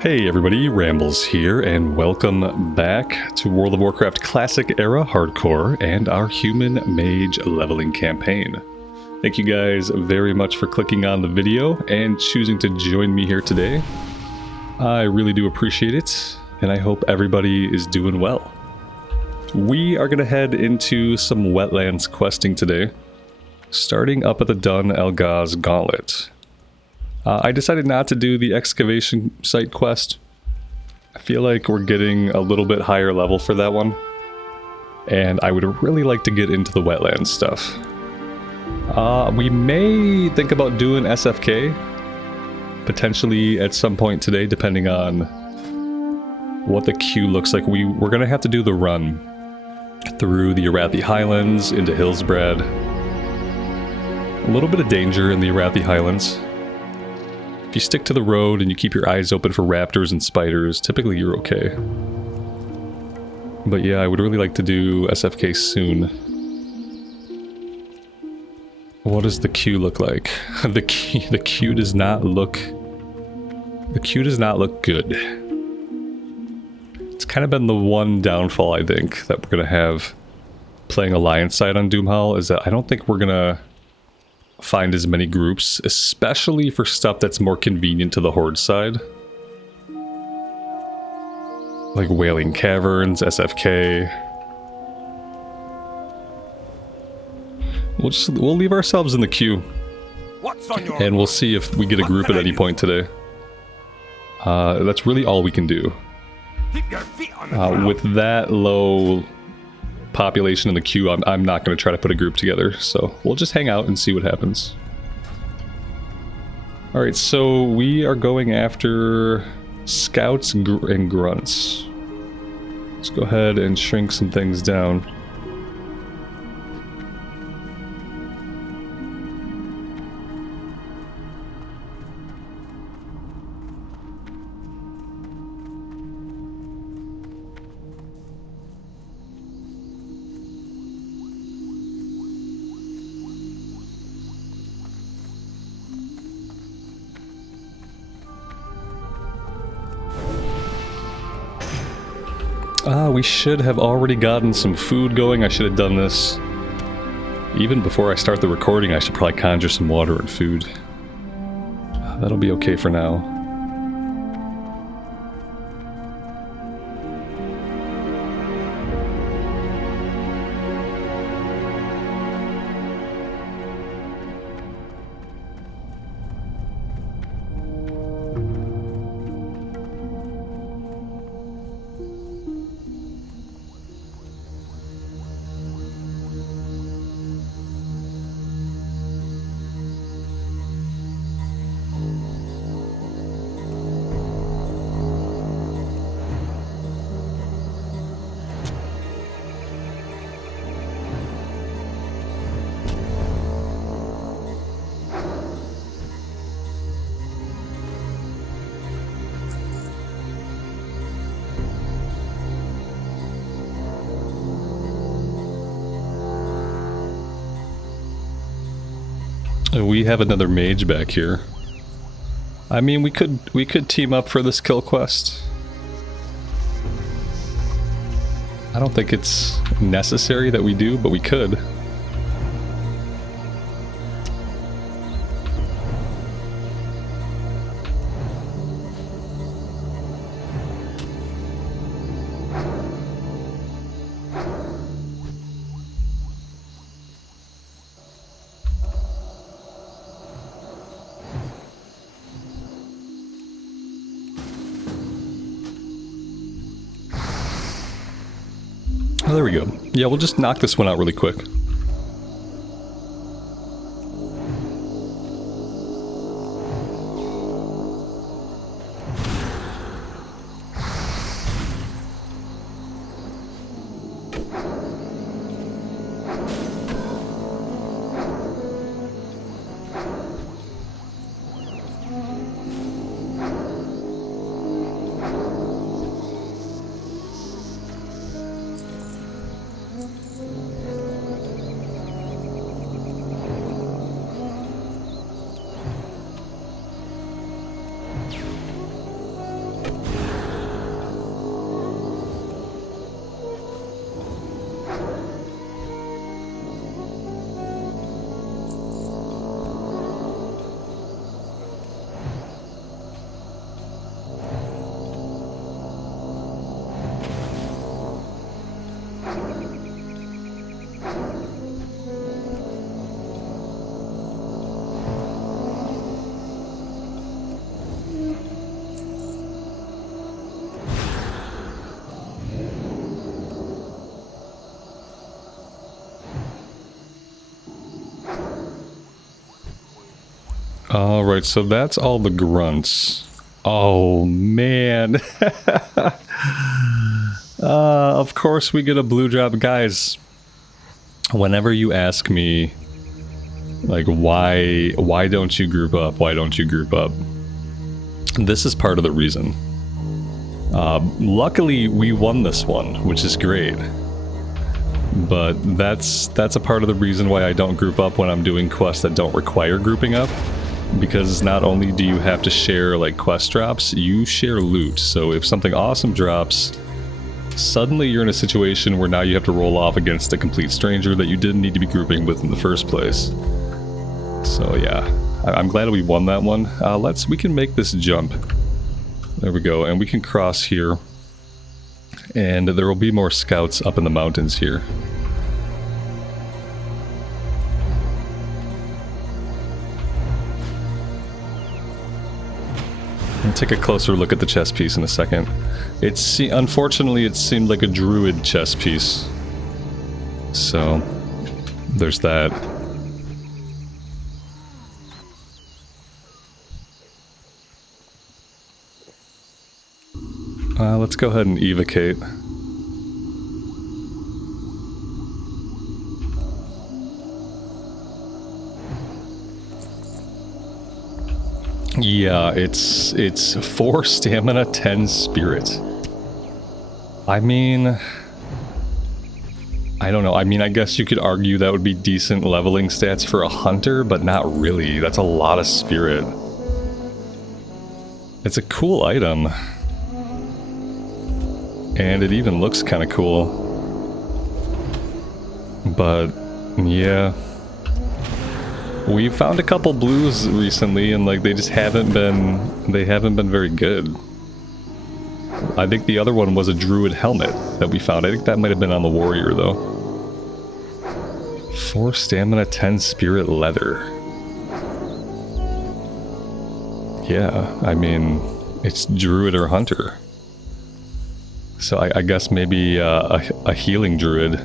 Hey everybody, Rambles here, and welcome back to World of Warcraft Classic Era Hardcore and our Human Mage leveling campaign. Thank you guys very much for clicking on the video and choosing to join me here today. I really do appreciate it, and I hope everybody is doing well. We are going to head into some Wetlands questing today, starting up at the Dun Elgaz Gauntlet. I decided not to do the excavation site quest. I feel like we're getting a little bit higher level for that one, and I would really like to get into the wetlands stuff. We may think about doing SFK, potentially at some point today, depending on what the queue looks like. We're going to have to do the run through the Arathi Highlands into Hillsbrad. A little bit of danger in the Arathi Highlands. If you stick to the road and you keep your eyes open for raptors and spiders, typically you're okay. But yeah, I would really like to do SFK soon. What does the queue look like? The queue does not look... The queue does not look good. It's kind of been the one downfall, I think, that we're going to have playing Alliance side on Doomhowl, is that I don't think we're going to find as many groups, especially for stuff that's more convenient to the Horde side. Like Wailing Caverns, SFK. We'll leave ourselves in the queue. And we'll see if we get a group at any point today. That's really all we can do. With that low population in the queue, I'm not going to try to put a group together, so we'll just hang out and see what happens. Alright, so we are going after scouts and grunts. Let's go ahead and shrink some things down. We should have already gotten some food going. I should have done this even before I start the recording. I should probably conjure some water and food. That'll be okay for now. We have another mage back here. I mean, we could team up for this kill quest. I don't think it's necessary that we do, but we could. Oh, there we go. Yeah, we'll just knock this one out really quick. Alright, so that's all the grunts. Oh, man. Of course we get a blue drop. Guys, whenever you ask me, like, why don't you group up? Why don't you group up? This is part of the reason. Luckily, we won this one, which is great. But that's a part of the reason why I don't group up when I'm doing quests that don't require grouping up. Because not only do you have to share, like, quest drops, you share loot. So if something awesome drops, suddenly you're in a situation where now you have to roll off against a complete stranger that you didn't need to be grouping with in the first place. So yeah, I'm glad we won that one. We can make this jump. There we go, and we can cross here. And there will be more scouts up in the mountains here. I'll take a closer look at the chess piece in a second. Unfortunately, it seemed like a druid chess piece. So, there's that. Let's go ahead and evocate. Yeah, it's 4 stamina, 10 spirit. I mean, I don't know. I mean, I guess you could argue that would be decent leveling stats for a hunter, but not really. That's a lot of spirit. It's a cool item. And it even looks kind of cool. But, yeah. We found a couple blues recently, and like they just haven't been very good. I think the other one was a druid helmet that we found. I think that might have been on the warrior though. 4 stamina, 10 spirit leather. Yeah, I mean, it's druid or hunter. So I guess maybe a healing druid.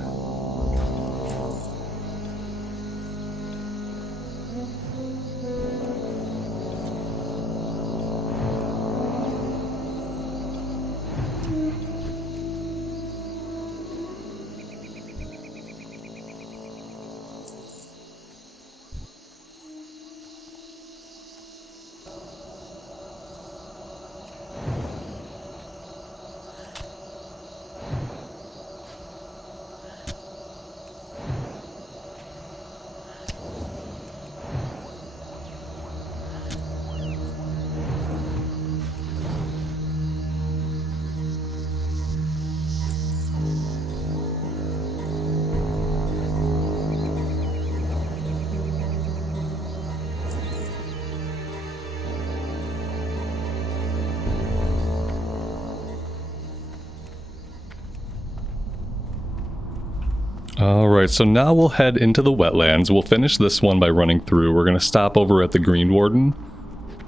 Alright, so now we'll head into the wetlands. We'll finish this one by running through. We're going to stop over at the Green Warden,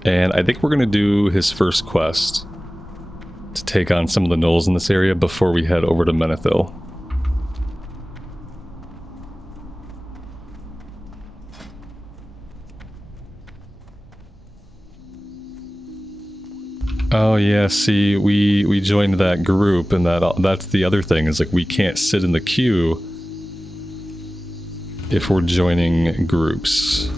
and I think we're going to do his first quest to take on some of the gnolls in this area before we head over to Menethil. Oh yeah, see, we joined that group, and that's the other thing, is like we can't sit in the queue if we're joining groups.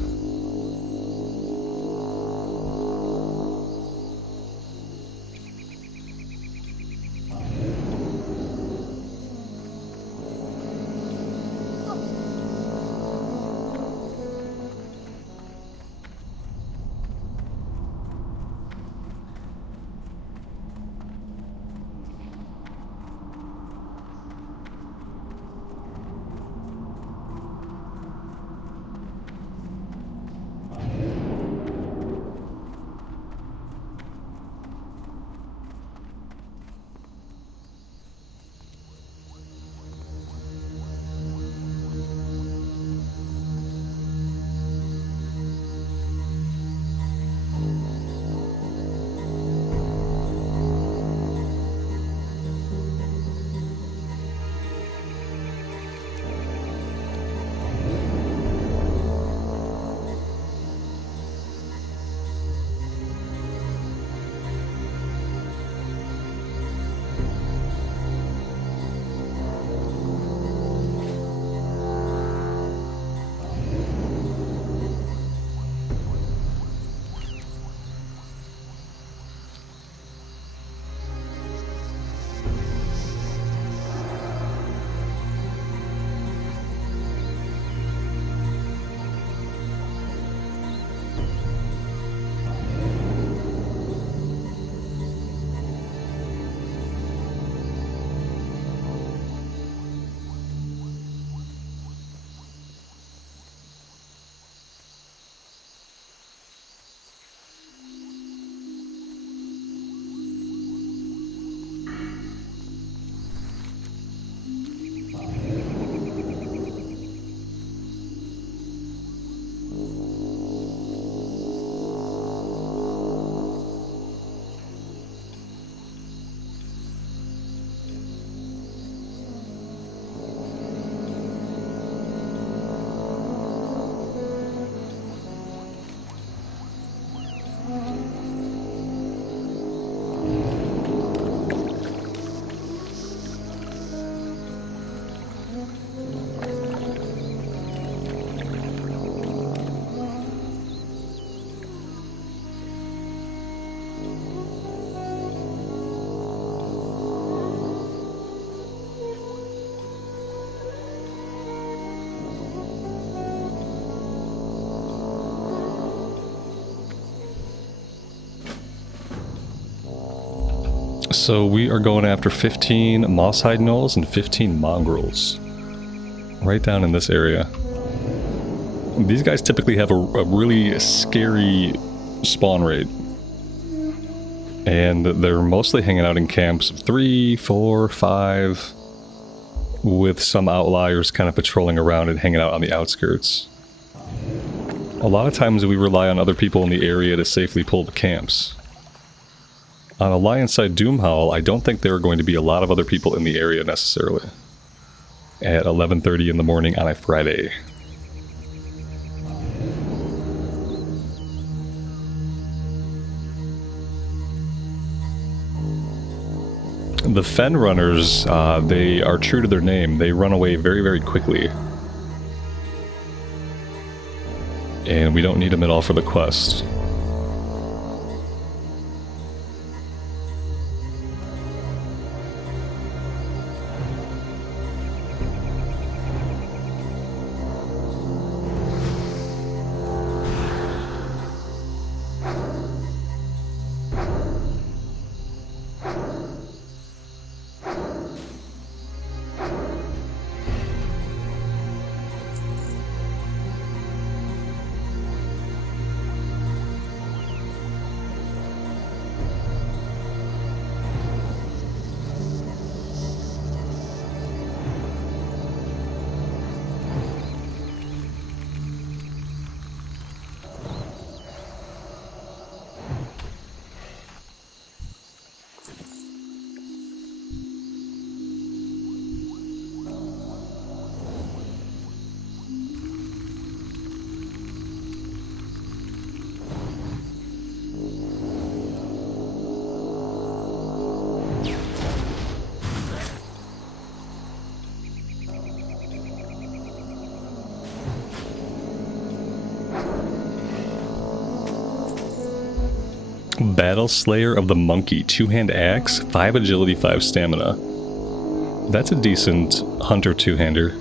So we are going after 15 Mosshide gnolls and 15 mongrels. Right down in this area. These guys typically have a really scary spawn rate. And they're mostly hanging out in camps of 3, 4, 5, with some outliers kind of patrolling around and hanging out on the outskirts. A lot of times we rely on other people in the area to safely pull the camps. On Alliance side Doomhowl, I don't think there are going to be a lot of other people in the area necessarily. At 11:30 in the morning on a Friday. The Fen runners, they are true to their name. They run away very, very quickly. And we don't need them at all for the quest. Battle Slayer of the Monkey, 2-hand axe, 5 agility, 5 stamina. That's a decent hunter 2-hander.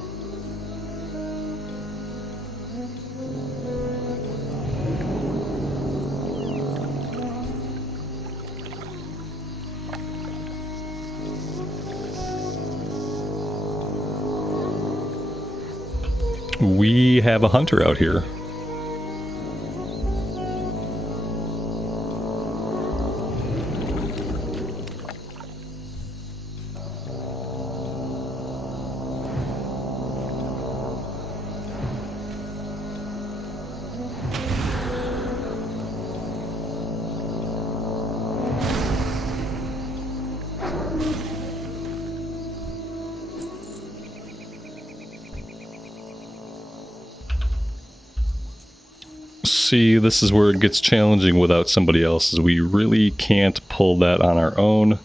We have a hunter out here. See, this is where it gets challenging without somebody else, is we really can't pull that on our own.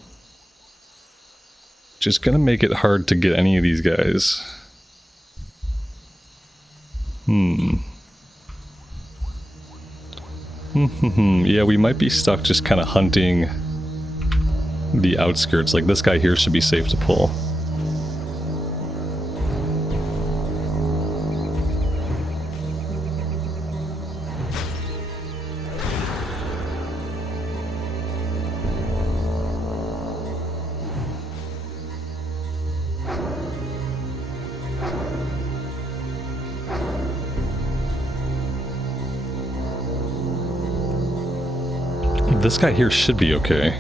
Just gonna make it hard to get any of these guys. Yeah, we might be stuck just kind of hunting the outskirts. Like, this guy here should be safe to pull. This guy here should be okay.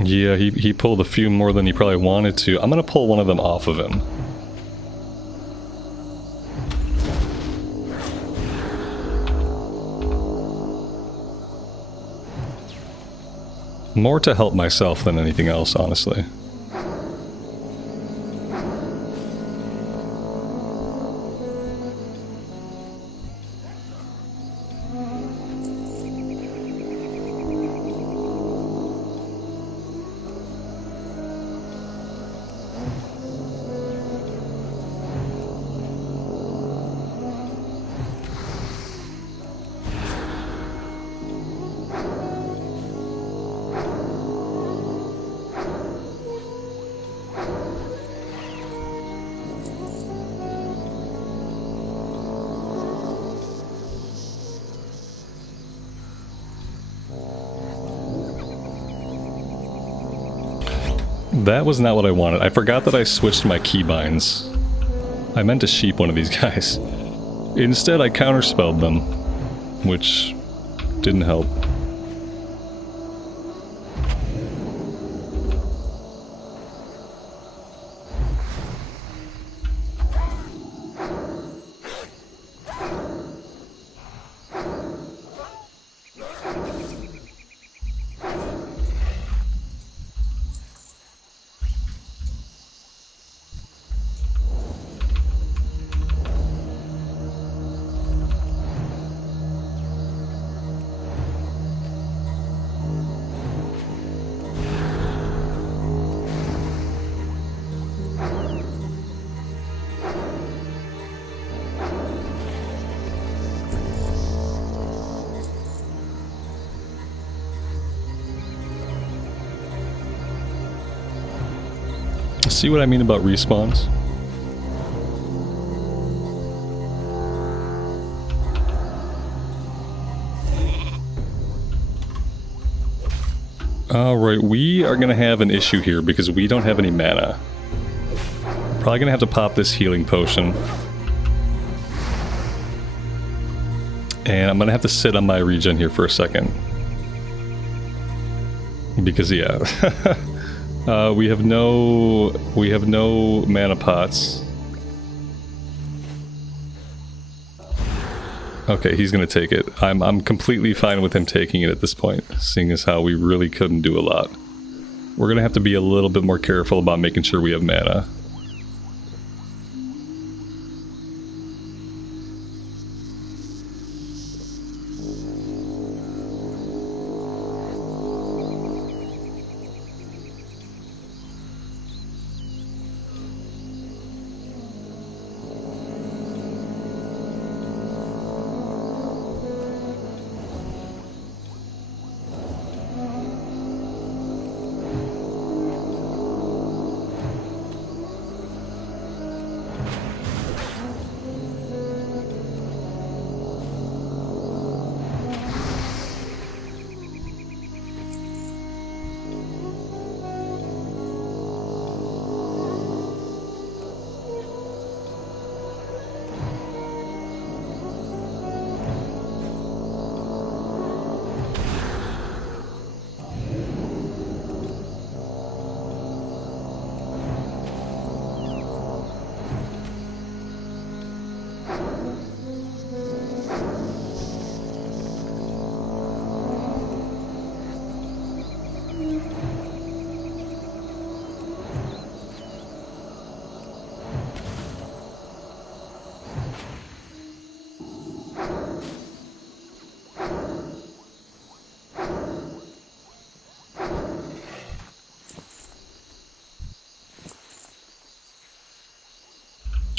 Yeah, he pulled a few more than he probably wanted to. I'm gonna pull one of them off of him. More to help myself than anything else, honestly. That was not what I wanted. I forgot that I switched my keybinds. I meant to sheep one of these guys. Instead, I counterspelled them, which didn't help. See what I mean about respawns? Alright, we are gonna have an issue here because we don't have any mana. Probably gonna have to pop this healing potion. And I'm gonna have to sit on my regen here for a second. Because, yeah. we have no mana pots. Okay, he's gonna take it. I'm completely fine with him taking it at this point, seeing as how we really couldn't do a lot. We're gonna have to be a little bit more careful about making sure we have mana.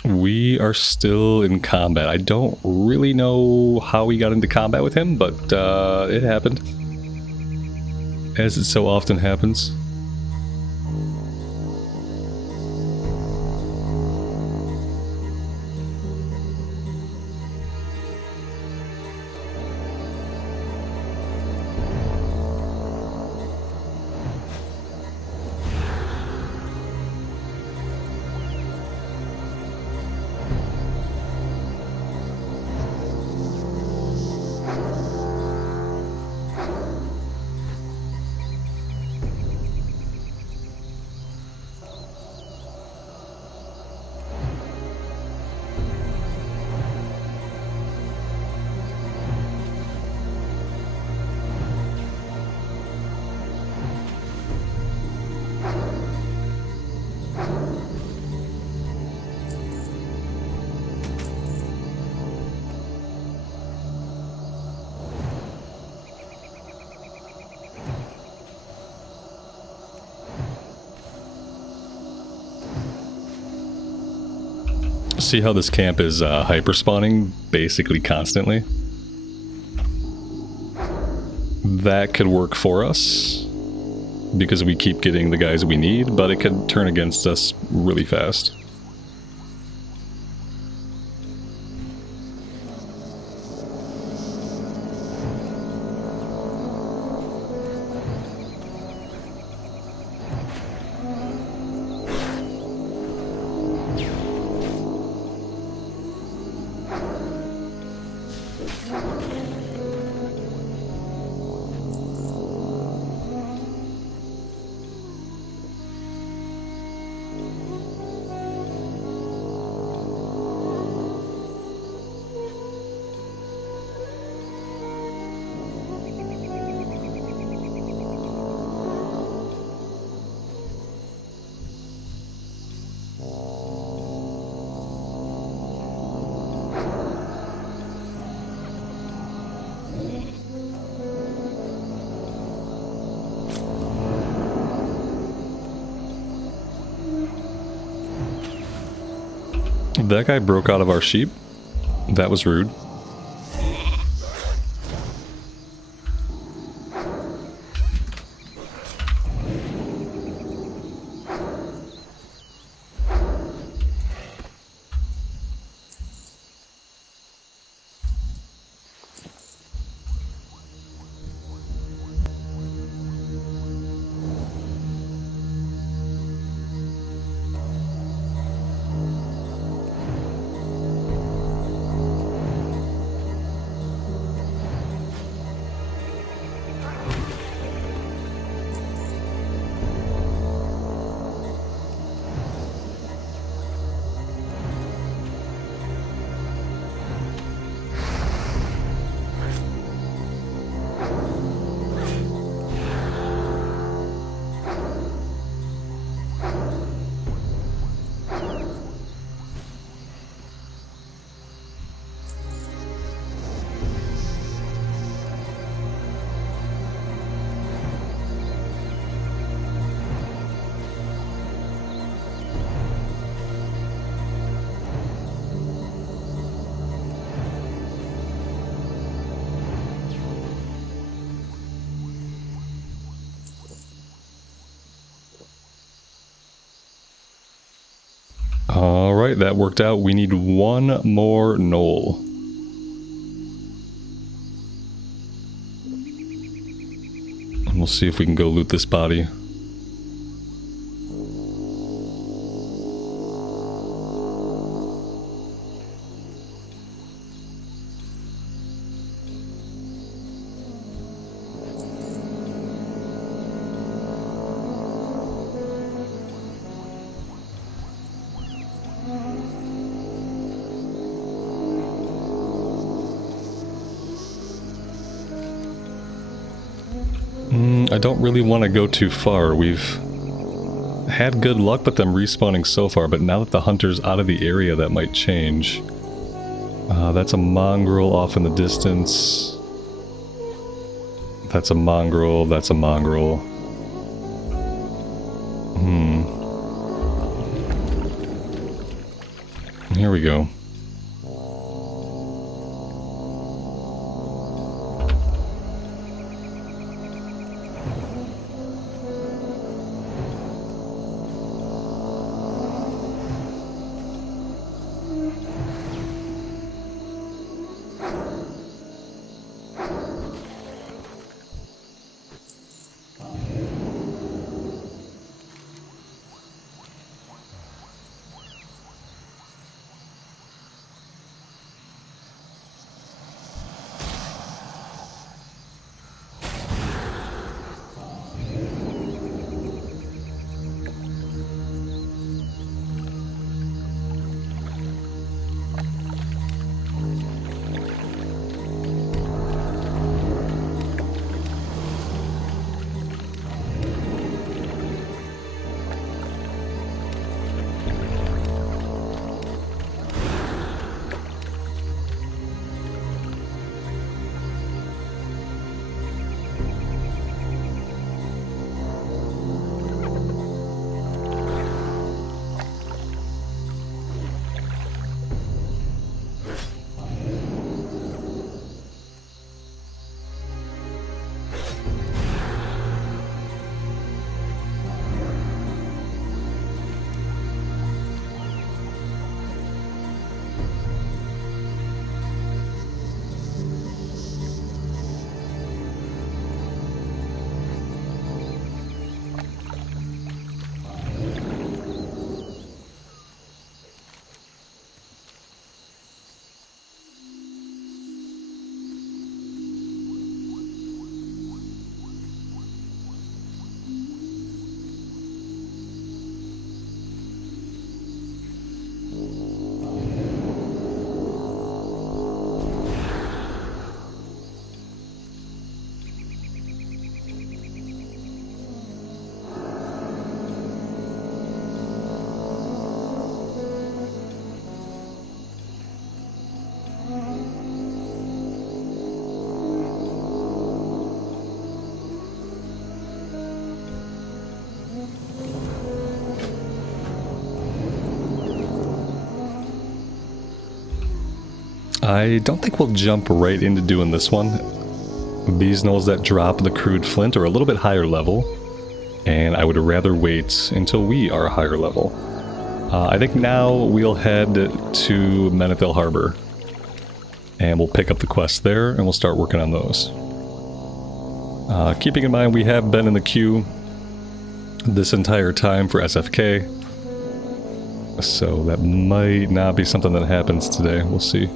We are still in combat. I don't really know how we got into combat with him, but it happened. As it so often happens. See how this camp is hyper spawning basically constantly? That could work for us because we keep getting the guys we need, but it could turn against us really fast. That guy broke out of our sheep. That was rude. Alright, that worked out. We need one more gnoll. And we'll see if we can go loot this body. I don't really want to go too far. We've had good luck with them respawning so far, but now that the hunter's out of the area, that might change. That's a mongrel off in the distance. That's a mongrel, that's a mongrel. Here we go. I don't think we'll jump right into doing this one. These gnolls that drop the crude flint are a little bit higher level, and I would rather wait until we are higher level. I think now we'll head to Menethil Harbor, and we'll pick up the quest there, and we'll start working on those. Keeping in mind we have been in the queue this entire time for SFK, so that might not be something that happens today. We'll see.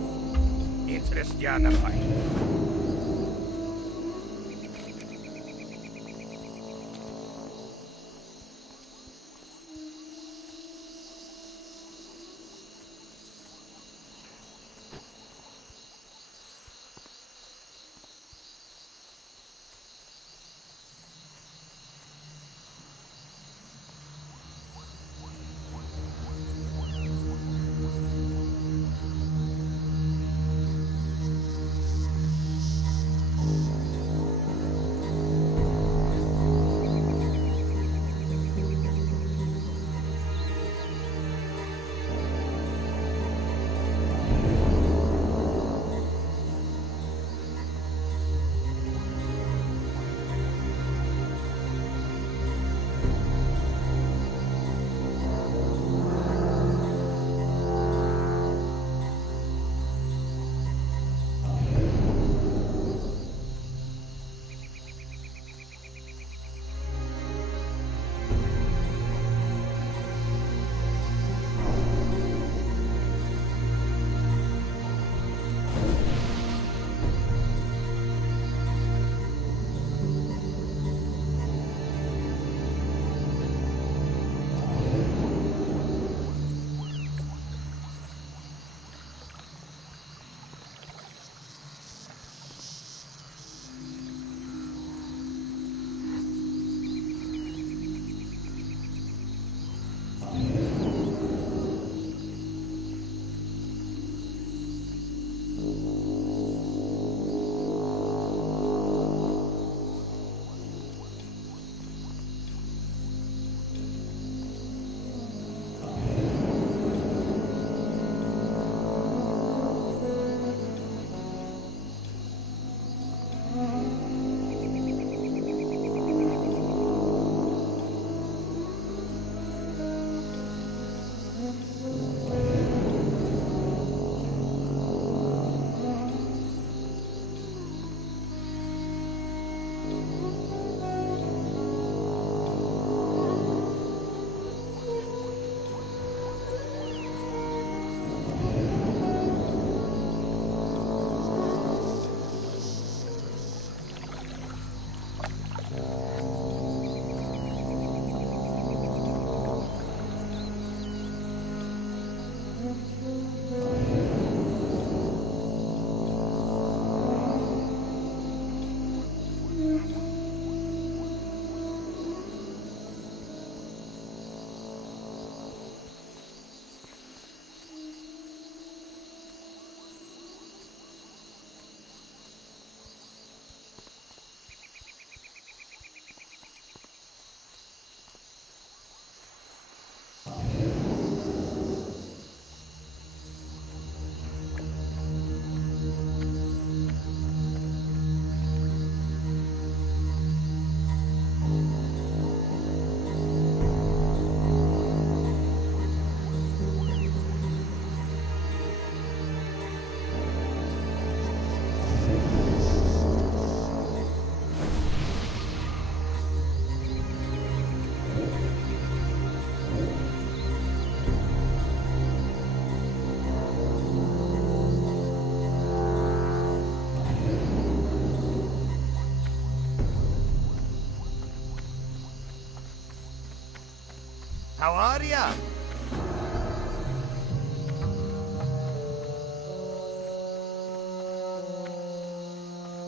How are ya?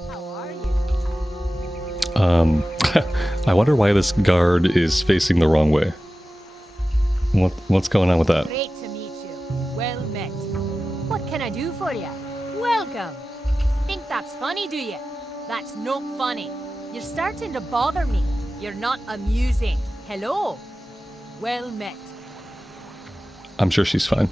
How are you? I wonder why this guard is facing the wrong way. What's going on with that? Great to meet you. Well met. What can I do for you? Welcome. Think that's funny, do you? That's not funny. You're starting to bother me. You're not amusing. Hello. Well met. I'm sure she's fine.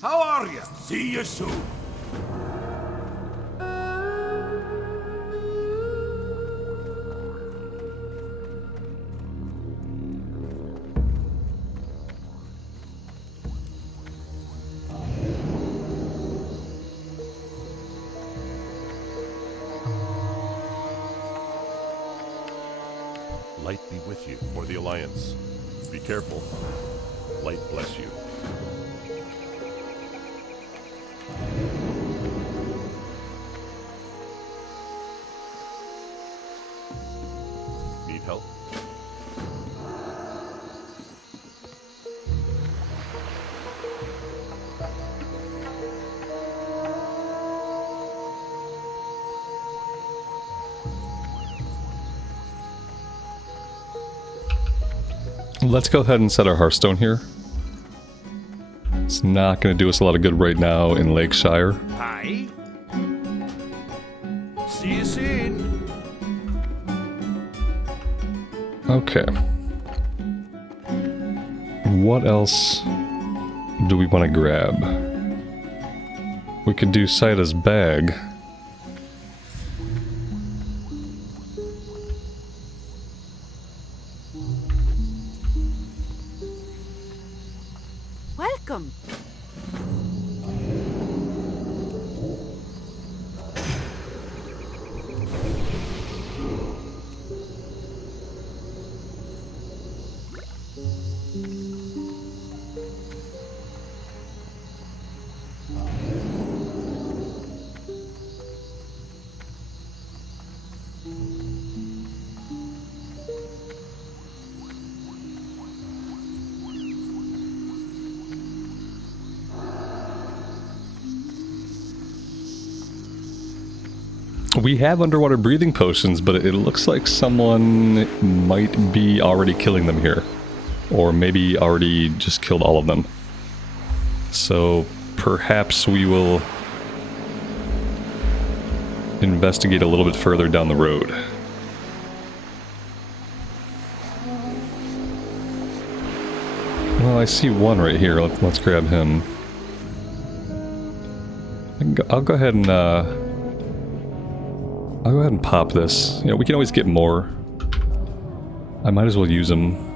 How are you? See you soon. Light be with you, for the Alliance. Be careful. Light bless you. Need help? Let's go ahead and set our Hearthstone here. It's not going to do us a lot of good right now in Lakeshire. Hi. See you soon. Okay. What else do we want to grab? We could do Saida's bag. Welcome. We have underwater breathing potions, but it looks like someone might be already killing them here. Or maybe already just killed all of them. So perhaps we will investigate a little bit further down the road. Well, I see one right here. Let's grab him. I'll go ahead and pop this. You know, we can always get more. I might as well use them.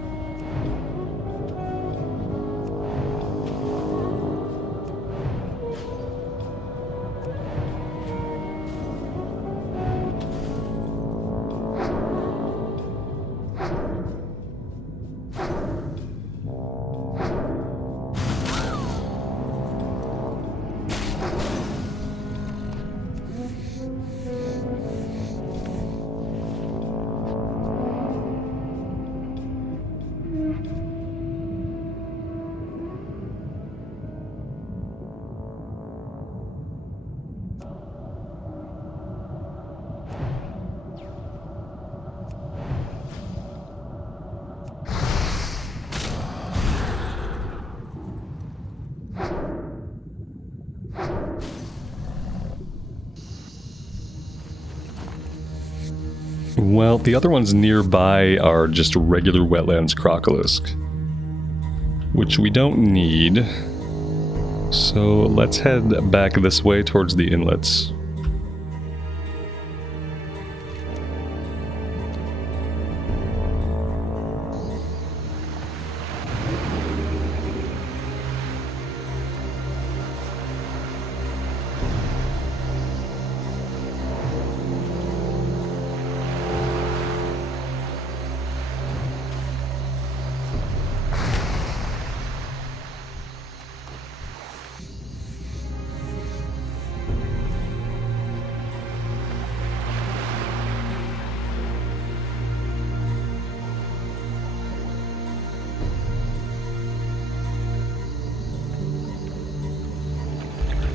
Well, the other ones nearby are just regular Wetlands Crocolisk, which we don't need. So let's head back this way towards the inlets.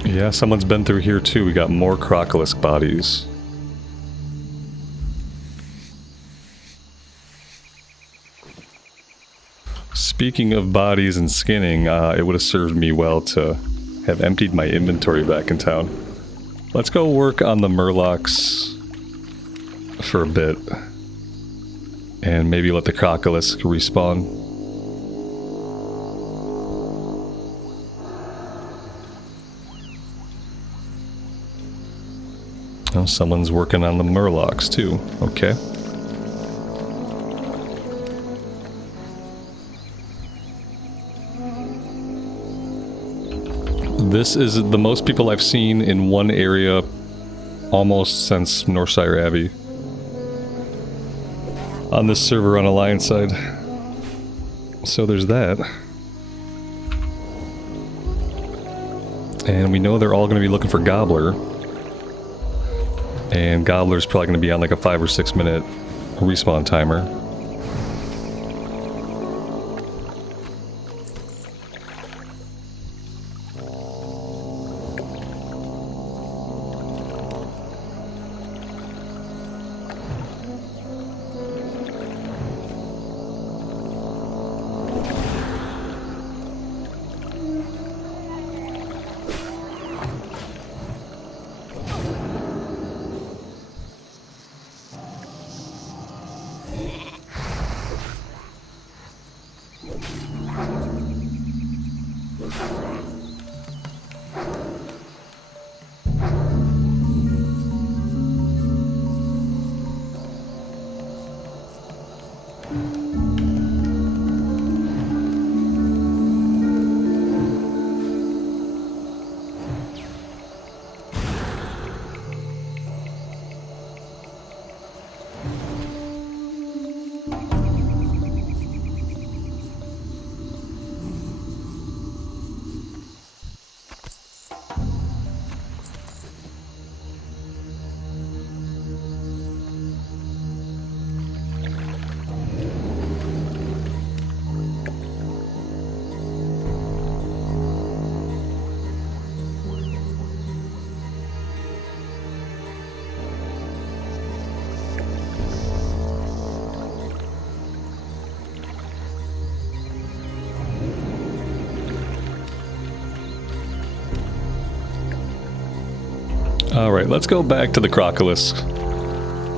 Yeah, someone's been through here too. We got more Crocolisk bodies. speaking of bodies and skinning, it would have served me well to have emptied my inventory back in town. Let's go work on the Murlocs for a bit. And maybe let the Crocolisk respawn. Oh, someone's working on the Murlocs too. Okay. This is the most people I've seen in one area almost since Northshire Abbey. On this server on Alliance side. So there's that. And we know they're all going to be looking for Gobbler. And Gobbler's probably going to be on like a 5 or 6 minute respawn timer. Alright, let's go back to the Crocolisk.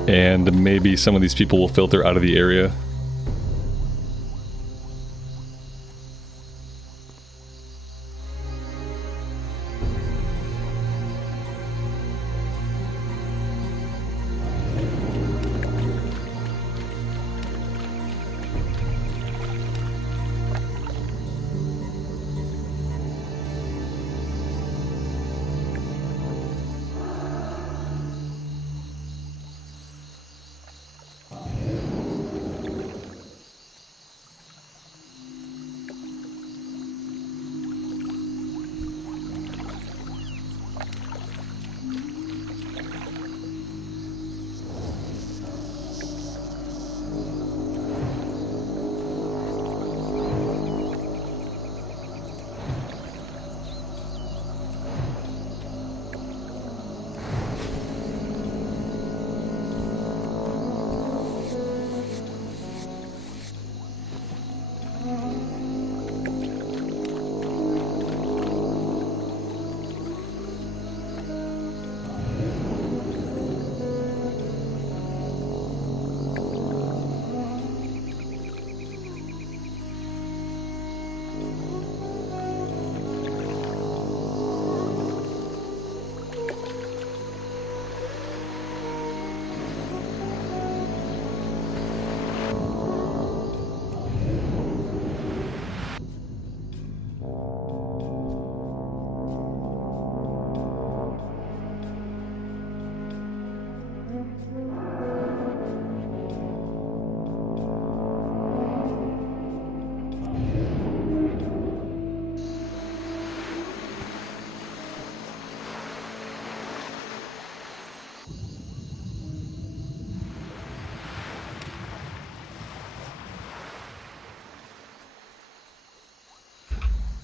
And maybe some of these people will filter out of the area.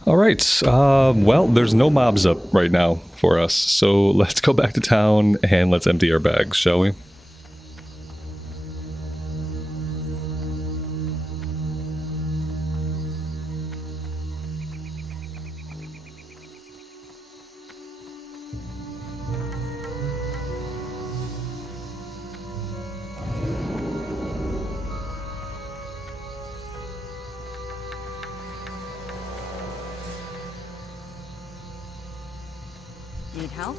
Alright, well, there's no mobs up right now for us, so let's go back to town and let's empty our bags, shall we? Need help?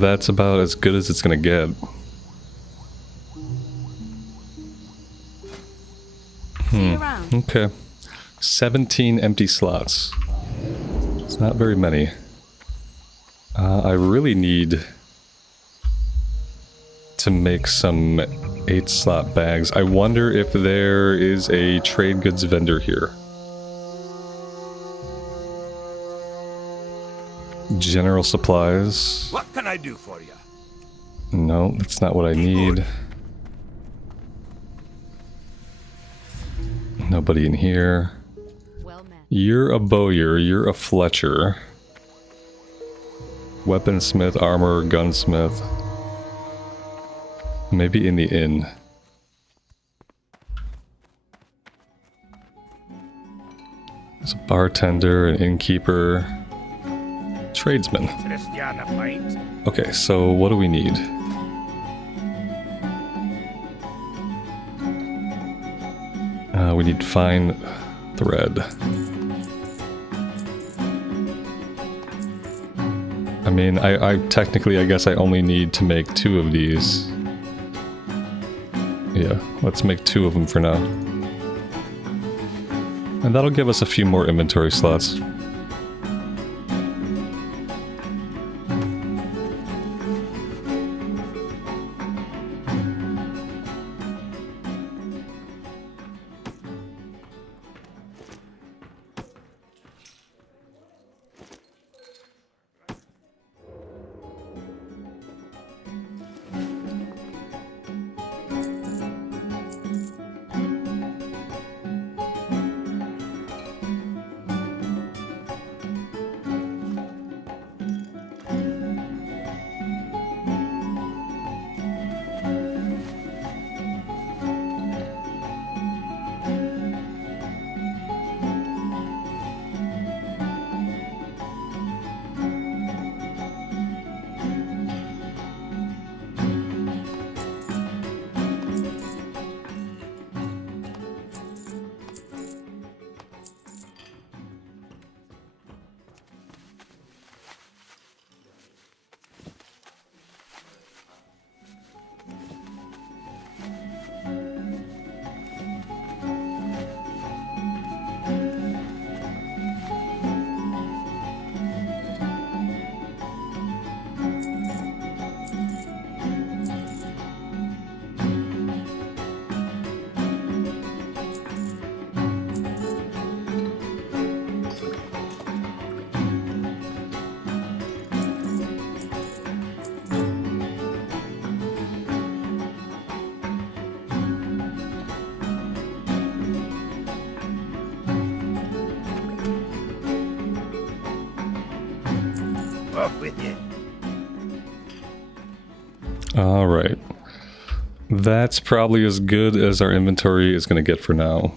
That's about as good as it's gonna get. See you around. Okay. 17 empty slots. It's not very many. I really need to make some 8-slot bags. I wonder if there is a trade goods vendor here. General supplies. What can I do for you? No, that's not what I need. Nobody in here. Well met. You're a bowyer, you're a Fletcher. Weaponsmith, armor, gunsmith. Maybe in the inn. There's a bartender, an innkeeper, tradesman. Christiana pint. Okay, so what do we need? We need fine thread. I mean, I technically, I guess I only need to make 2 of these. Yeah, let's make 2 of them for now. And that'll give us a few more inventory slots. Up with you. Alright. That's probably as good as our inventory is going to get for now.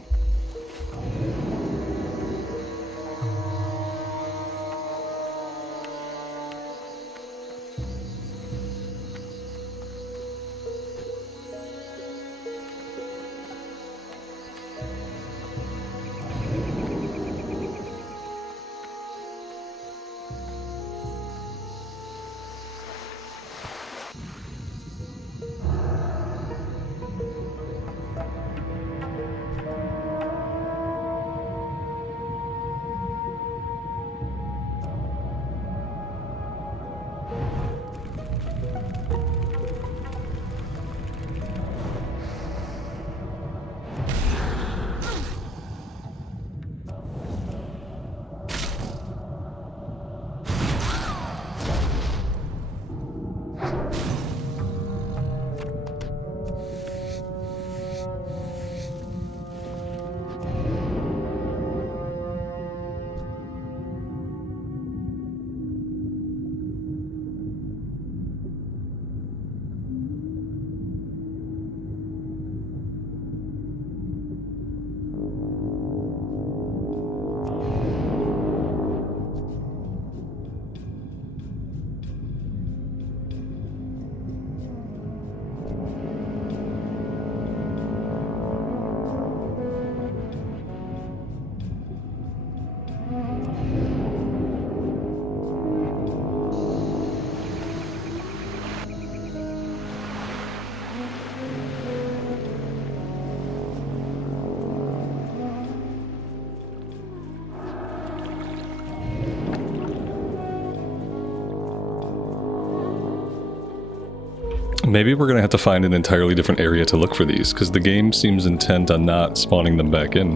Maybe we're gonna have to find an entirely different area to look for these, because the game seems intent on not spawning them back in.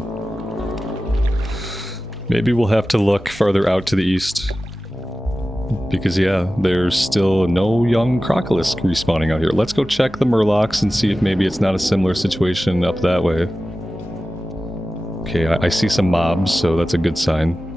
Maybe we'll have to look farther out to the east. Because yeah, there's still no young Crocolisk respawning out here. Let's go check the Murlocs and see if maybe it's not a similar situation up that way. Okay, I see some mobs, so that's a good sign.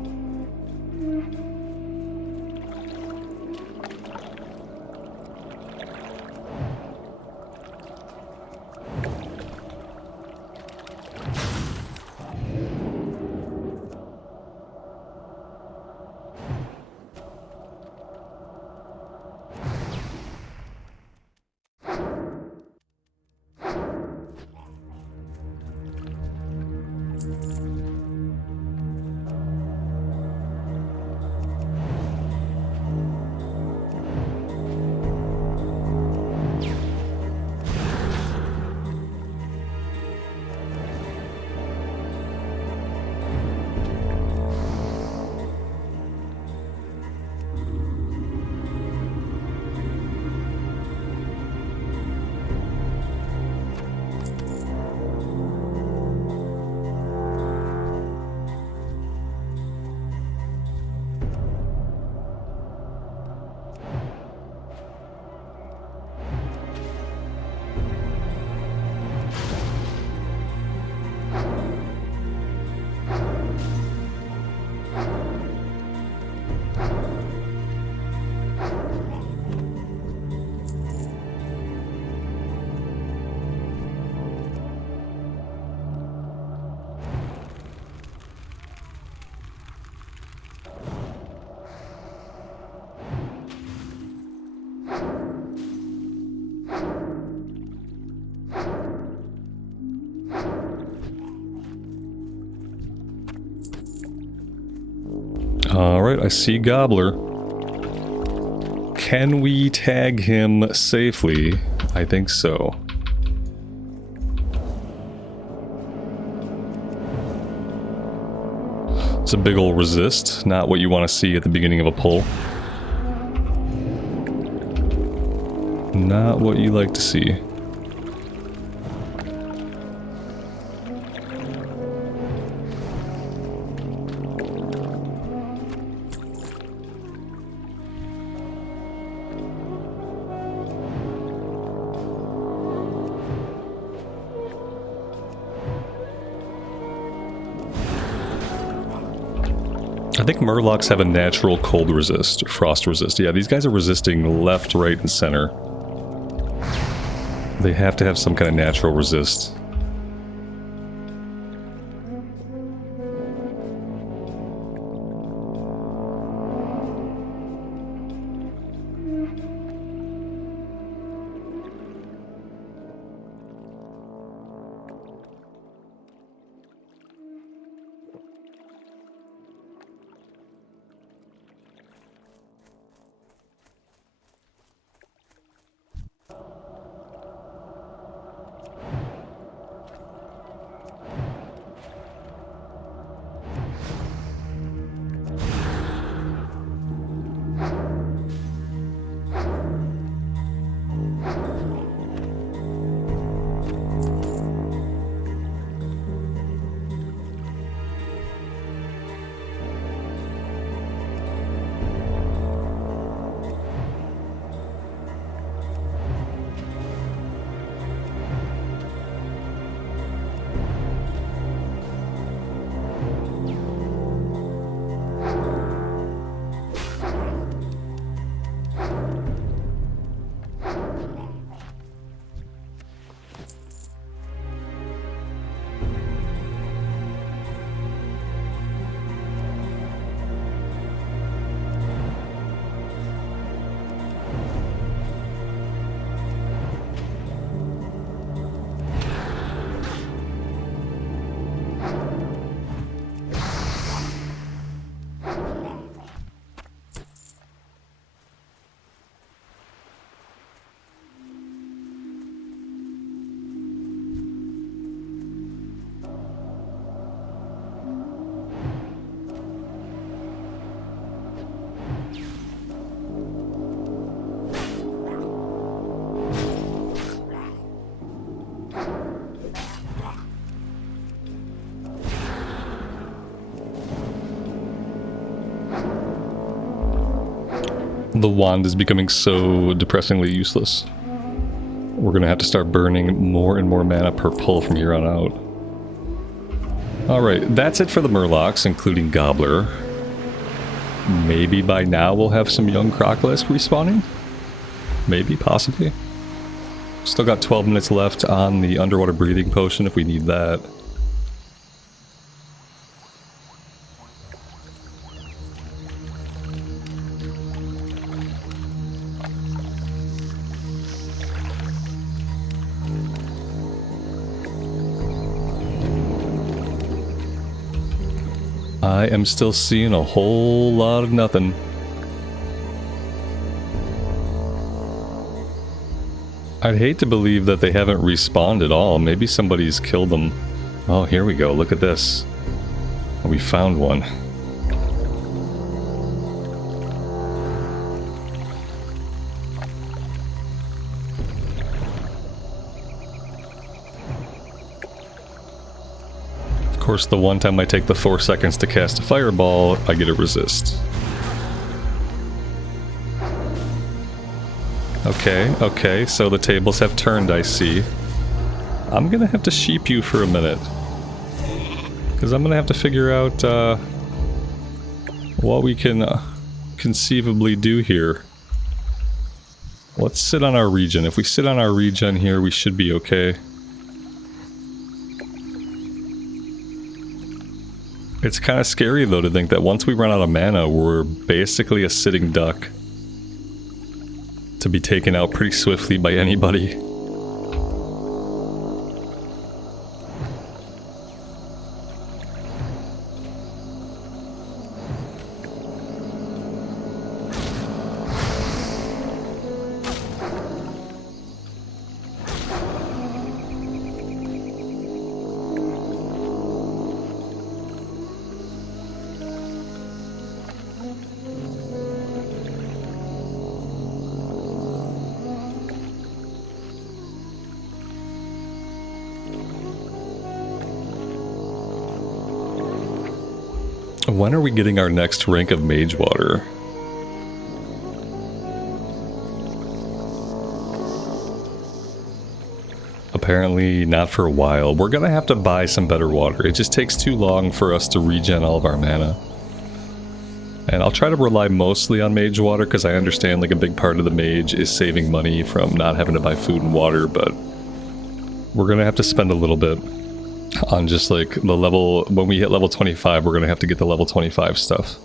Alright, I see Gobbler. Can we tag him safely? I think so. It's a big ol' resist, not what you want to see at the beginning of a pull. Not what you like to see. I think Murlocs have a natural cold resist, or frost resist. Yeah, these guys are resisting left, right, and center. They have to have some kind of natural resist. The wand is becoming so depressingly useless. We're gonna have to start burning more and more mana per pull from here on out. Alright, that's it for the Murlocs, including Gobbler. Maybe by now we'll have some young Crocolisk respawning? Maybe, possibly. Still got 12 minutes left on the underwater breathing potion if we need that. I am still seeing a whole lot of nothing. I'd hate to believe that they haven't respawned at all. Maybe somebody's killed them. Oh, here we go. Look at this. We found one. Of course, the one time I take the 4 seconds to cast a fireball, I get a resist. Okay, so the tables have turned, I see. I'm gonna have to sheep you for a minute. Because I'm gonna have to figure out what we can conceivably do here. Let's sit on our regen. If we sit on our regen here, we should be okay. It's kind of scary though to think that once we run out of mana, we're basically a sitting duck. To be taken out pretty swiftly by anybody. When are we getting our next rank of Mage Water? Apparently not for a while. We're gonna have to buy some better water. It just takes too long for us to regen all of our mana. And I'll try to rely mostly on Mage Water because I understand like a big part of the Mage is saving money from not having to buy food and water, but we're gonna have to spend a little bit on just like the level. When we hit level 25, we're gonna have to get the level 25 stuff.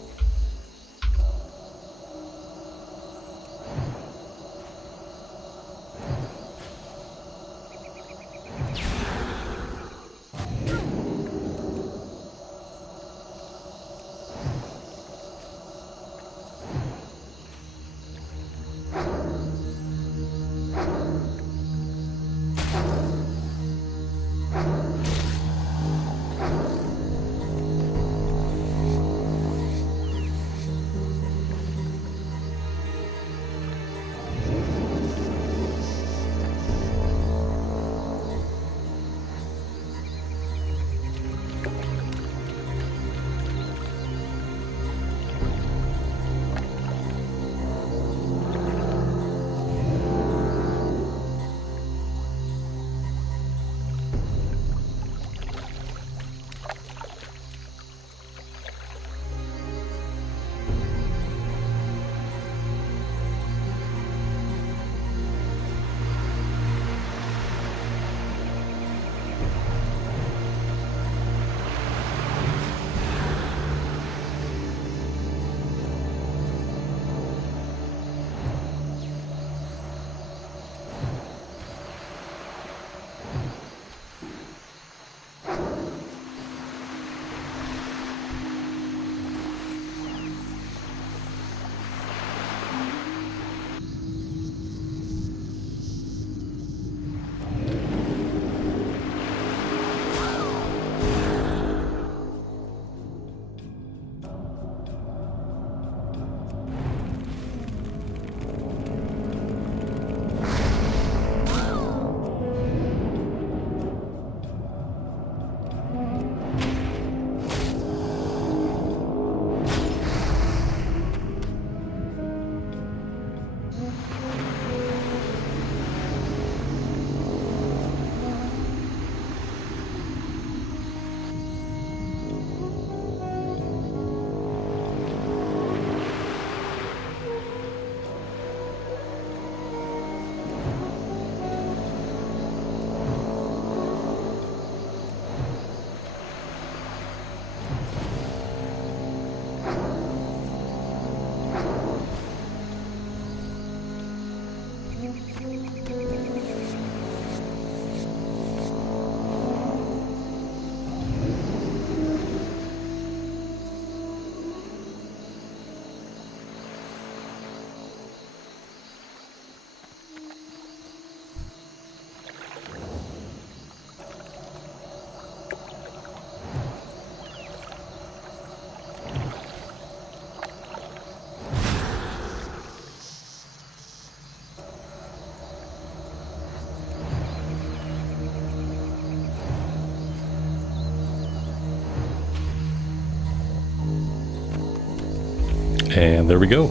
And there we go.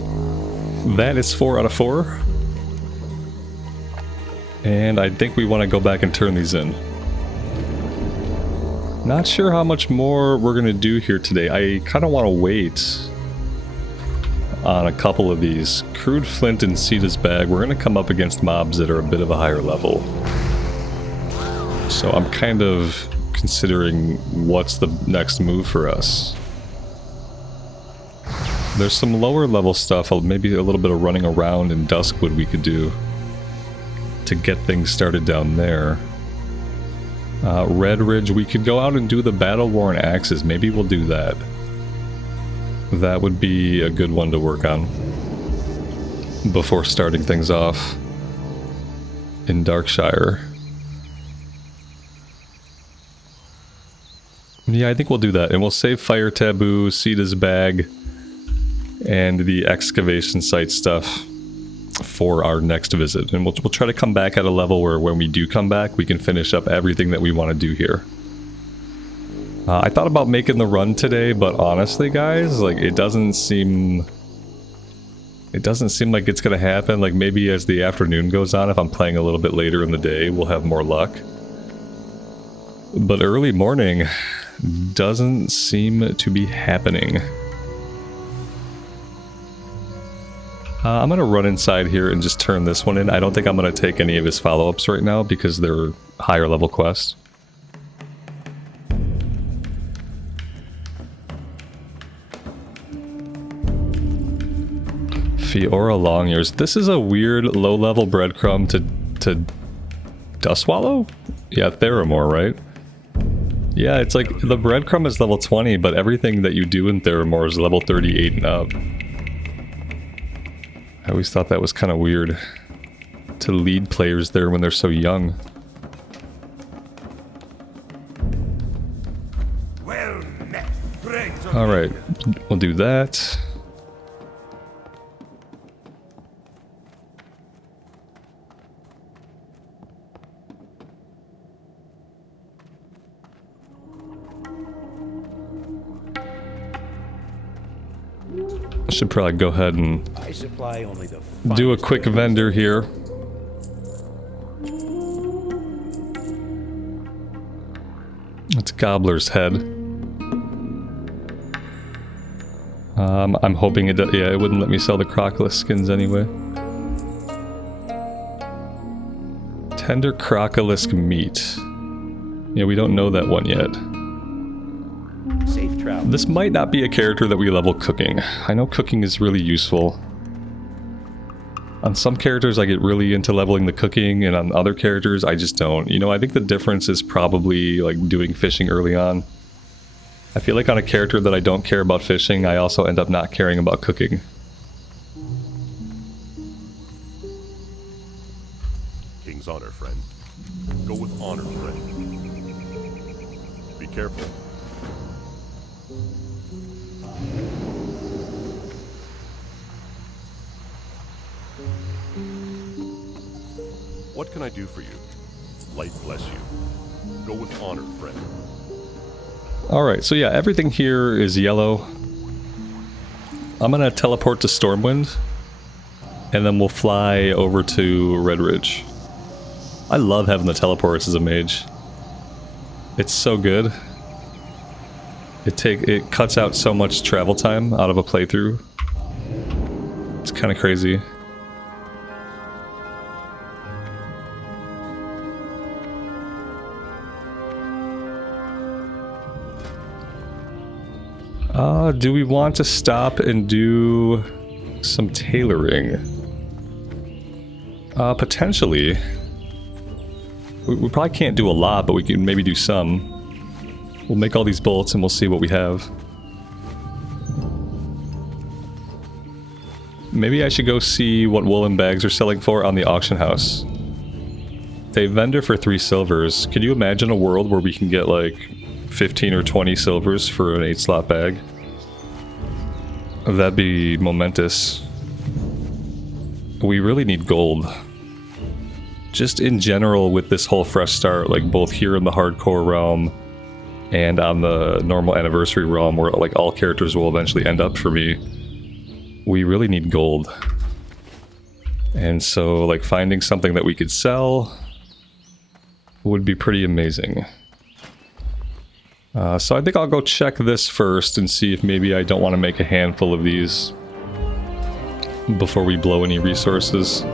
That is 4 out of 4. And I think we want to go back and turn these in. Not sure how much more we're going to do here today. I kind of want to wait on a couple of these. Crude Flint and Sita's Bag, we're going to come up against mobs that are a bit of a higher level. So I'm kind of considering what's the next move for us. There's some lower level stuff, maybe a little bit of running around in Duskwood we could do to get things started down there. Redridge, we could go out and do the battle-worn axes. Maybe we'll do that. That would be a good one to work on before starting things off in Darkshire. Yeah, I think we'll do that. And we'll save Fire Taboo, Sita's Bag, and the excavation site stuff for our next visit. And we'll try to come back at a level where when we do come back, we can finish up everything that we want to do here. I thought about making the run today, but honestly, guys, like, it doesn't seem like it's gonna happen. Like, maybe as the afternoon goes on, if I'm playing a little bit later in the day, we'll have more luck. But early morning doesn't seem to be happening. I'm gonna run inside here and just turn this one in. I don't think I'm gonna take any of his follow-ups right now because they're higher level quests. Fiora Longears. This is a weird low-level breadcrumb to Duskwallow? Yeah, Theramore, right? Yeah, it's like the breadcrumb is level 20, but everything that you do in Theramore is level 38 and up. I always thought that was kind of weird to lead players there when they're so young. Well met. Great. Alright, we'll do that. Should probably go ahead and I supply only the do a quick vendor here. It's Gobbler's Head. I'm hoping it does. Yeah, it wouldn't let me sell the Crocodile skins anyway. Tender Crocodile meat. Yeah, we don't know that one yet. safe travel. This might not be a character that we level cooking. I know cooking is really useful. On some characters I get really into leveling the cooking, and on other characters I just don't. You know, I think the difference is probably like doing fishing early on. I feel like on a character that I don't care about fishing, I also end up not caring about cooking. King's honor, friend. Go with honor, friend. Be careful. What can I do for you? Light bless you. Go with honor, friend. Alright, so yeah, everything here is yellow. I'm gonna teleport to Stormwind, and then we'll fly over to Redridge. I love having the teleports as a mage. It's so good. It cuts out so much travel time out of a playthrough. It's kind of crazy. Do we want to stop and do some tailoring? Potentially. We probably can't do a lot, but we can maybe do some. We'll make all these bolts and we'll see what we have. Maybe I should go see what woolen bags are selling for on the auction house. They vendor for 3 silvers. Could you imagine a world where we can get like 15 or 20 silvers for an 8-slot bag? That'd be momentous. We really need gold. Just in general with this whole fresh start, like both here in the hardcore realm and on the normal anniversary realm where like all characters will eventually end up for me. we really need gold. And so, like, finding something that we could sell would be pretty amazing. So I think I'll go check this first and see if maybe I don't want to make a handful of these before we blow any resources.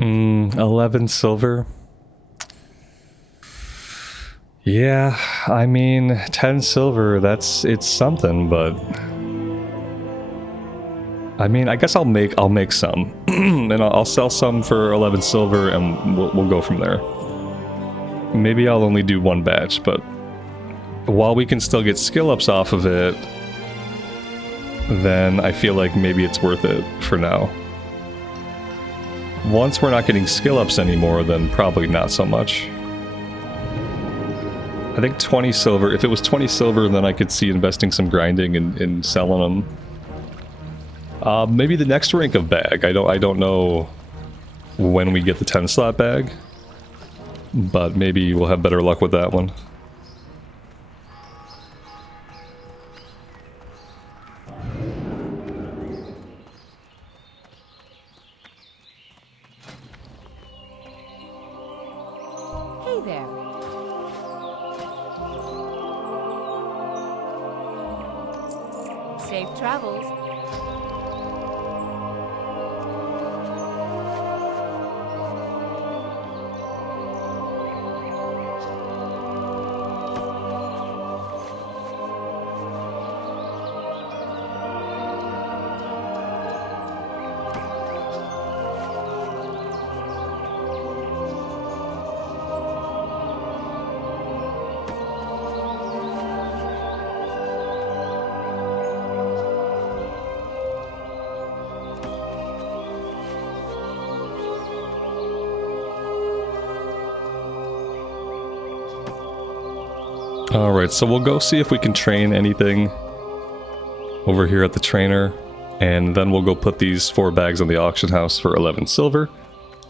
Mm, 11 silver. Yeah, I mean, 10 silver, it's something, but I mean, I guess I'll make some, and I'll sell some for 11 silver, and we'll go from there. Maybe I'll only do one batch, but while we can still get skill ups off of it, then I feel like maybe it's worth it for now. Once we're not getting skill ups anymore, then probably not so much. I think 20 silver, if it was 20 silver, then I could see investing some grinding and selling them. Maybe the next rank of bag. I don't know when we get the 10 slot bag, but maybe we'll have better luck with that one. Hey there. Safe travels. Alright, so we'll go see if we can train anything over here at the trainer, and then we'll go put these 4 bags on the auction house for 11 silver,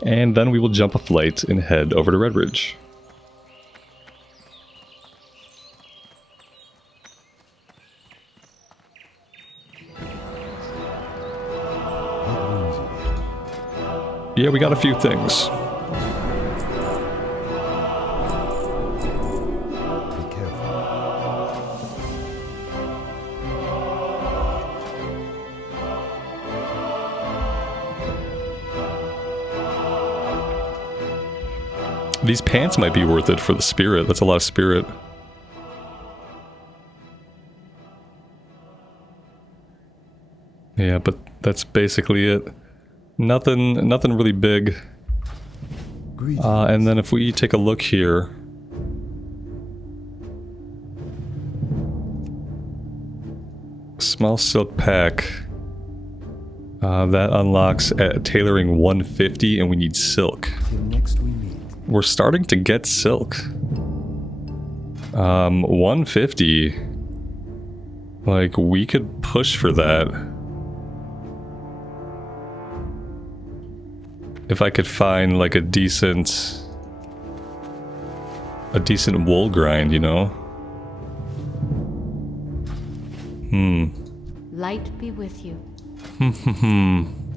and then we will jump a flight and head over to Redridge. Yeah, we got a few things. These pants might be worth it for the spirit. That's a lot of spirit. Yeah, but that's basically it. Nothing really big. And then if we take a look here, small silk pack. That unlocks at tailoring 150, and we need silk. Next we meet. We're starting to get silk. 150. Like, we could push for that. If I could find, like, a decent wool grind, you know? Light be with you.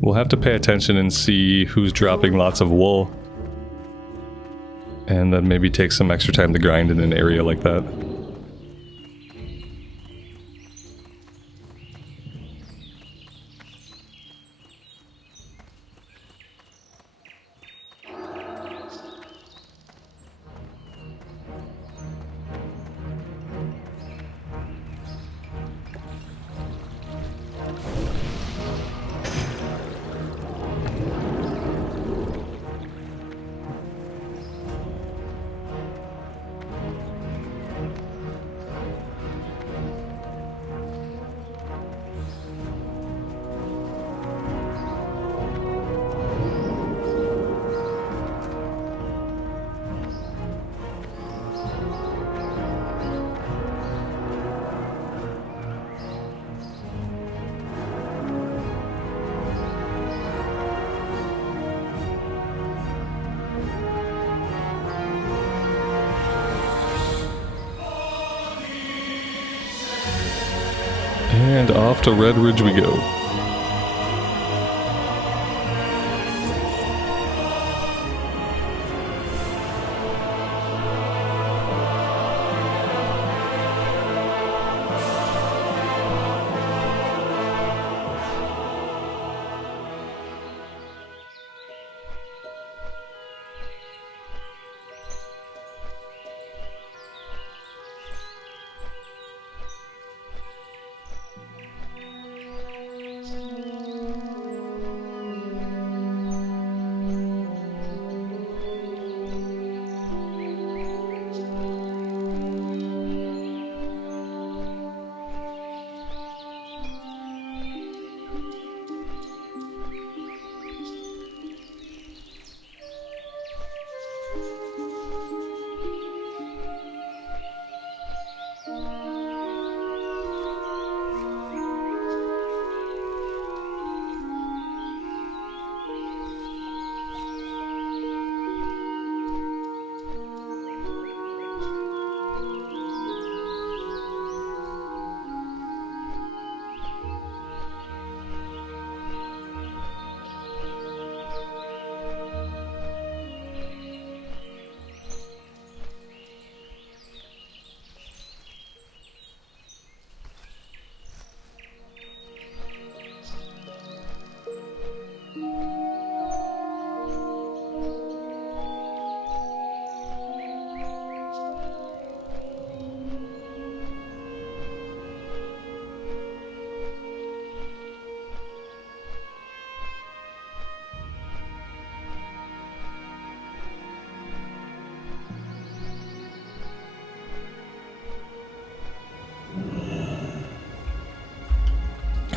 We'll have to pay attention and see who's dropping lots of wool. And then maybe take some extra time to grind in an area like that. And off to Redridge we go.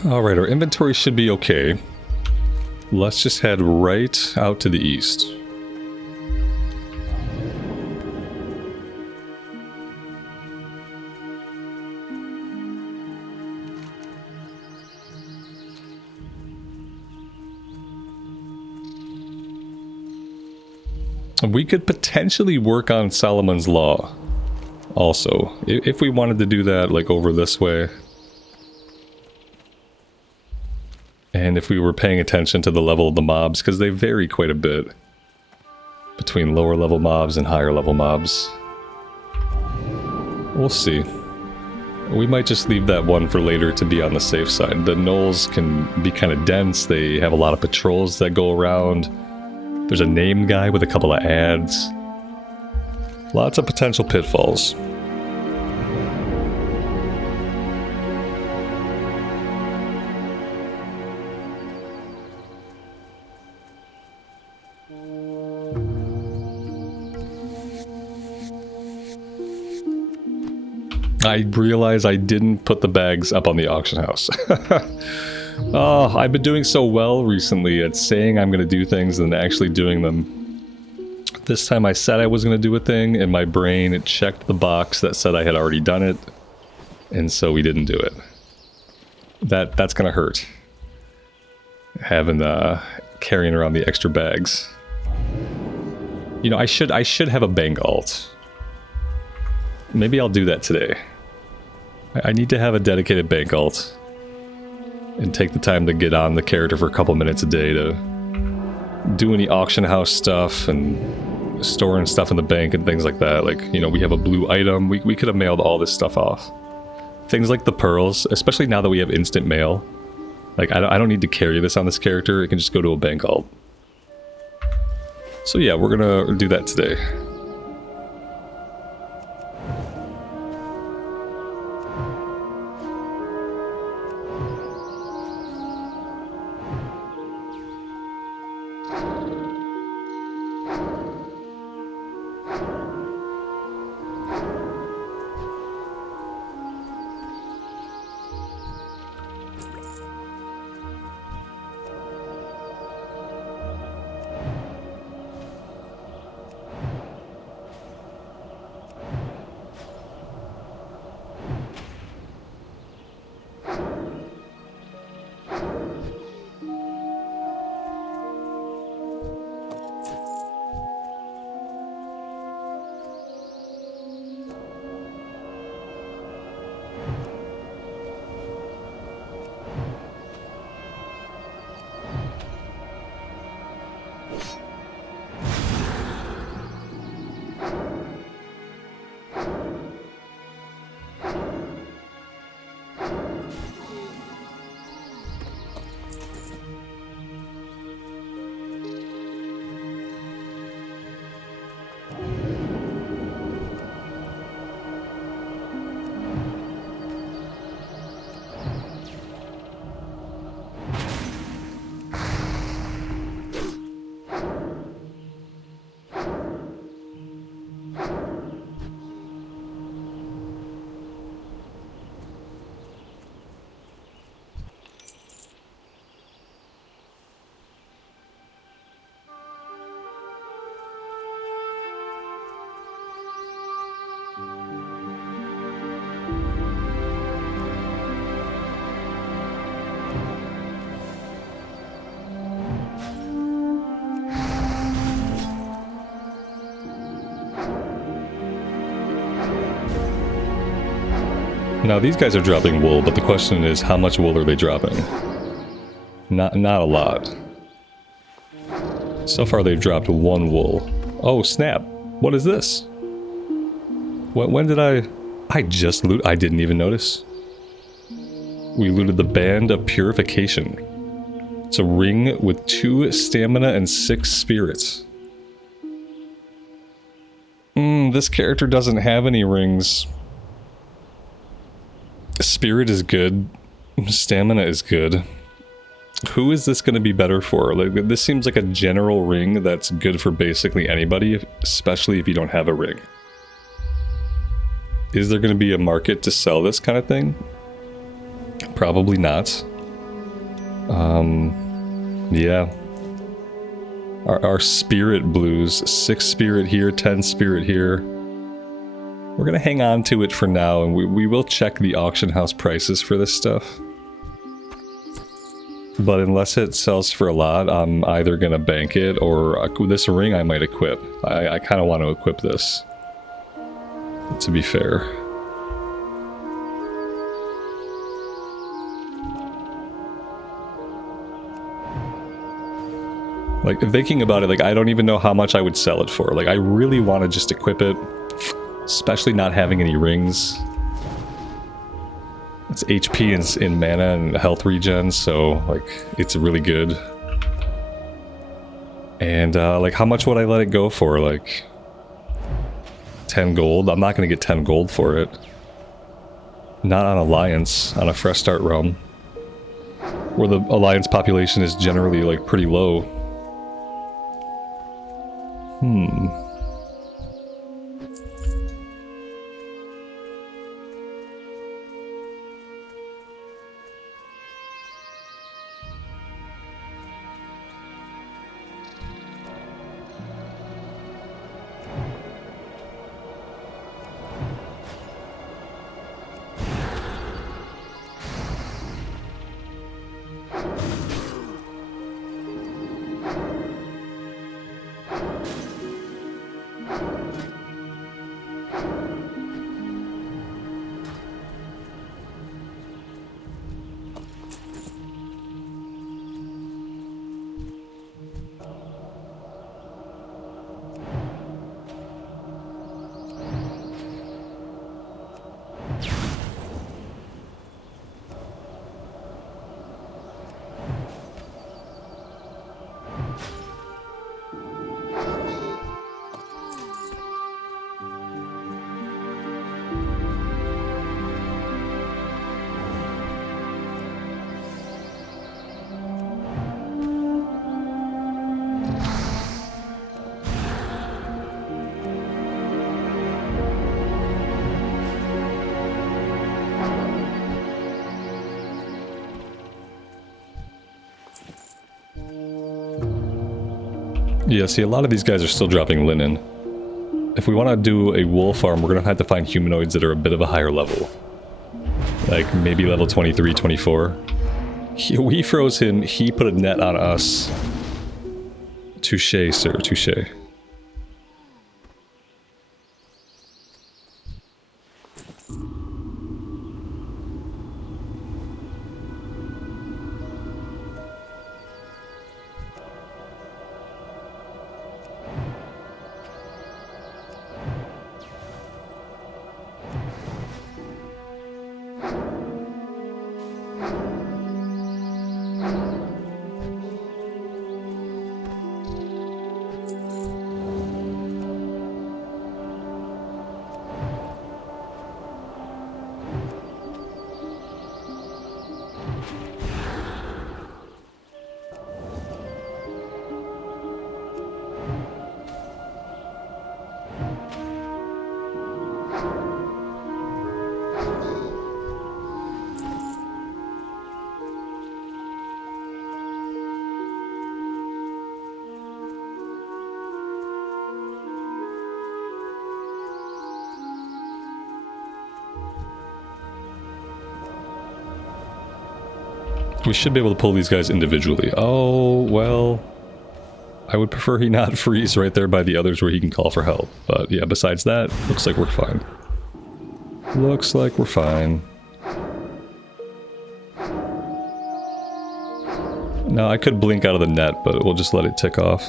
Alright, our inventory should be okay. Let's just head right out to the east. We could potentially work on Solomon's Law also, if we wanted to do that, like over this way. And if we were paying attention to the level of the mobs, because they vary quite a bit between lower level mobs and higher level mobs. We'll see. We might just leave that one for later to be on the safe side. The gnolls can be kind of dense, they have a lot of patrols that go around. There's a name guy with a couple of ads. Lots of potential pitfalls. I realize I didn't put the bags up on the auction house. Oh, I've been doing so well recently at saying I'm going to do things and actually doing them. This time I said I was going to do a thing, and my brain it checked the box that said I had already done it, and so we didn't do it. That's going to hurt. Having carrying around the extra bags. You know, I should have a bank alt. Maybe I'll do that today. I need to have a dedicated bank alt. And take the time to get on the character for a couple minutes a day to do any auction house stuff and storing stuff in the bank and things like that. Like, you know, we have a blue item. We could have mailed all this stuff off. Things like the pearls, especially now that we have instant mail. Like, I don't need to carry this on this character. It can just go to a bank alt. So yeah, we're gonna do that today. Now these guys are dropping wool, but the question is how much wool are they dropping? Not a lot. So far they've dropped 1 wool. Oh snap! What is this? When did I just loot? I didn't even notice. We looted the Band of Purification. It's a ring with 2 stamina and 6 spirits. This character doesn't have any rings. Spirit is good. Stamina is good. Who is this going to be better for? Like, this seems like a general ring that's good for basically anybody, especially if you don't have a ring. Is there going to be a market to sell this kind of thing? Probably not. Yeah. Our spirit blues, 6 spirit here, 10 spirit here. We're gonna hang on to it for now, and we will check the auction house prices for this stuff. But unless it sells for a lot, I'm either gonna bank it, or this ring I might equip. I kind of want to equip this, to be fair. Like, thinking about it, like, I don't even know how much I would sell it for. Like, I really want to just equip it, especially not having any rings. It's HP in mana and health regen, so, like, it's really good. And, like, how much would I let it go for? Like, 10 gold? I'm not going to get 10 gold for it. Not on Alliance, on a Fresh Start realm. Where the Alliance population is generally, like, pretty low. Yeah, see, a lot of these guys are still dropping linen. If we want to do a wool farm, we're going to have to find humanoids that are a bit of a higher level. Like, maybe level 23, 24. We froze him, he put a net on us. Touché, sir, touché. We should be able to pull these guys individually. Oh, well... I would prefer he not freeze right there by the others where he can call for help. But yeah, besides that, looks like we're fine. Looks like we're fine. Now I could blink out of the net, but we'll just let it tick off.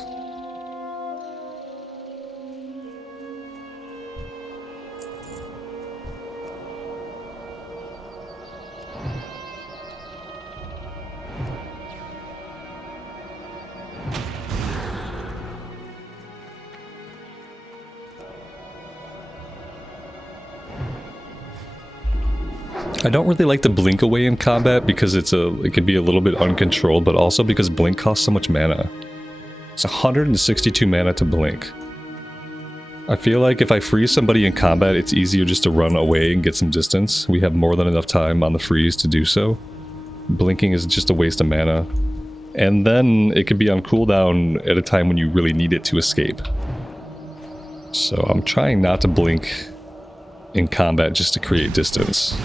I don't really like to blink away in combat because it can be a little bit uncontrolled, but also because blink costs so much mana. It's 162 mana to blink. I feel like if I freeze somebody in combat, it's easier just to run away and get some distance. We have more than enough time on the freeze to do so. Blinking is just a waste of mana. And then it can be on cooldown at a time when you really need it to escape. So I'm trying not to blink in combat just to create distance.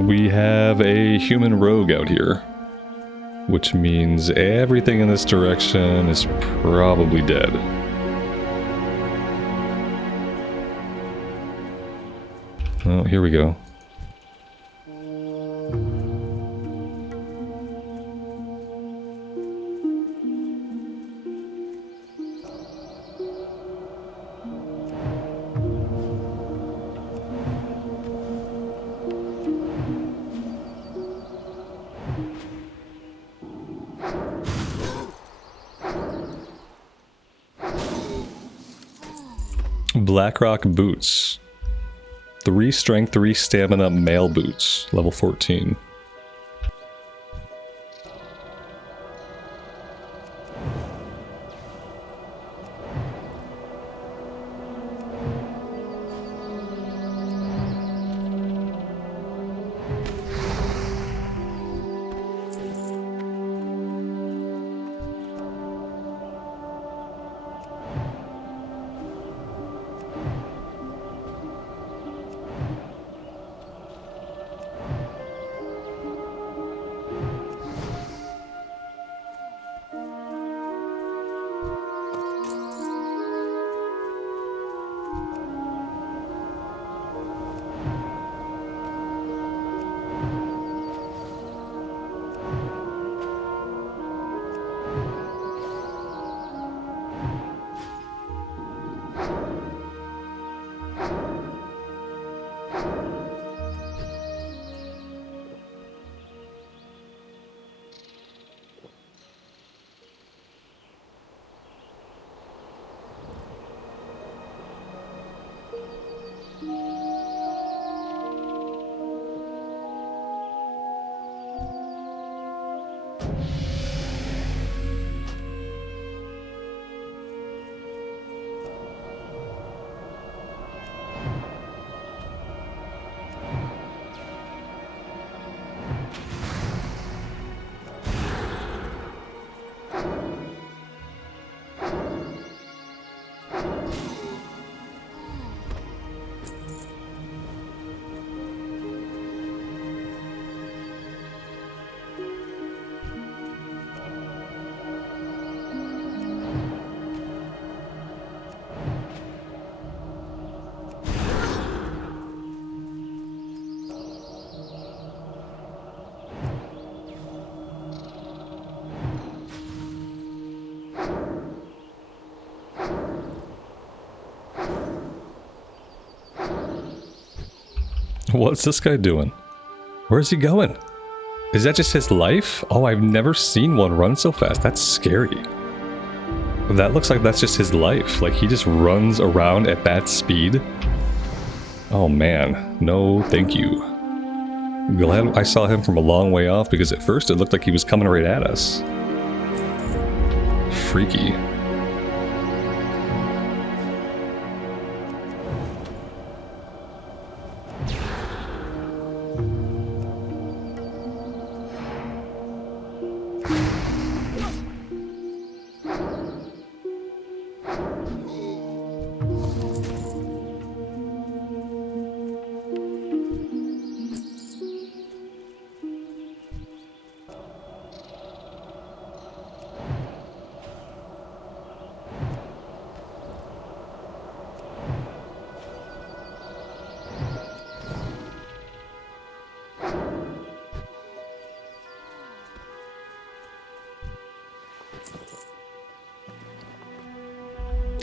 We have a human rogue out here, which means everything in this direction is probably dead. Oh, here we go. Blackrock boots. 3 strength, 3 stamina male boots. Level 14. What's this guy doing? Where's he going? Is that just his life? Oh, I've never seen one run so fast. That's scary. That looks like that's just his life. Like, he just runs around at that speed. Oh man, no thank you. Glad I saw him from a long way off, because at first it looked like he was coming right at us. Freaky.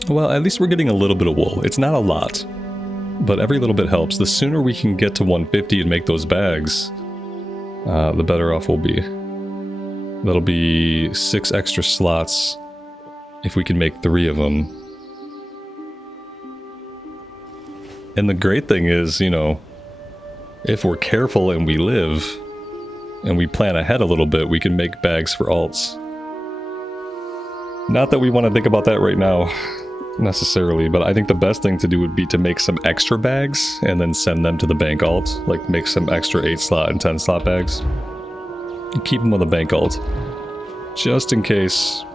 Well, at least we're getting a little bit of wool. It's not a lot, but every little bit helps. The sooner we can get to 150 and make those bags, the better off we'll be. That'll be 6 extra slots if we can make 3 of them. And the great thing is, you know, if we're careful and we live, and we plan ahead a little bit, we can make bags for alts. Not that we want to think about that right now, necessarily, but I think the best thing to do would be to make some extra bags, and then send them to the bank alt. Like, make some extra 8-slot and 10-slot bags. And keep them on the bank alt. Just in case.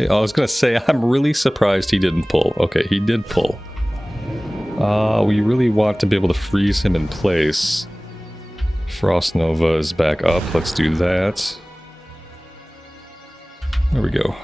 I was gonna say, I'm really surprised he didn't pull. Okay, he did pull. We really want to be able to freeze him in place. Frost Nova is back up. Let's do that. There we go.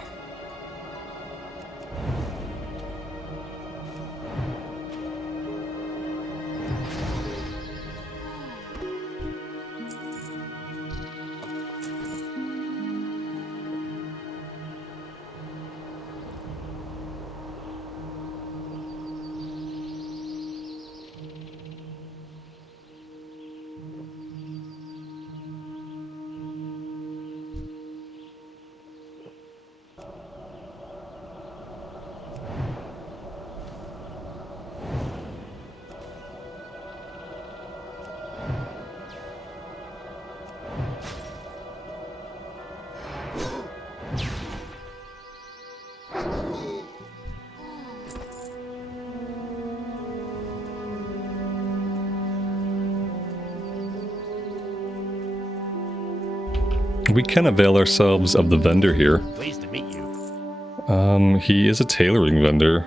We can avail ourselves of the vendor here. Pleased to meet you. He is a tailoring vendor.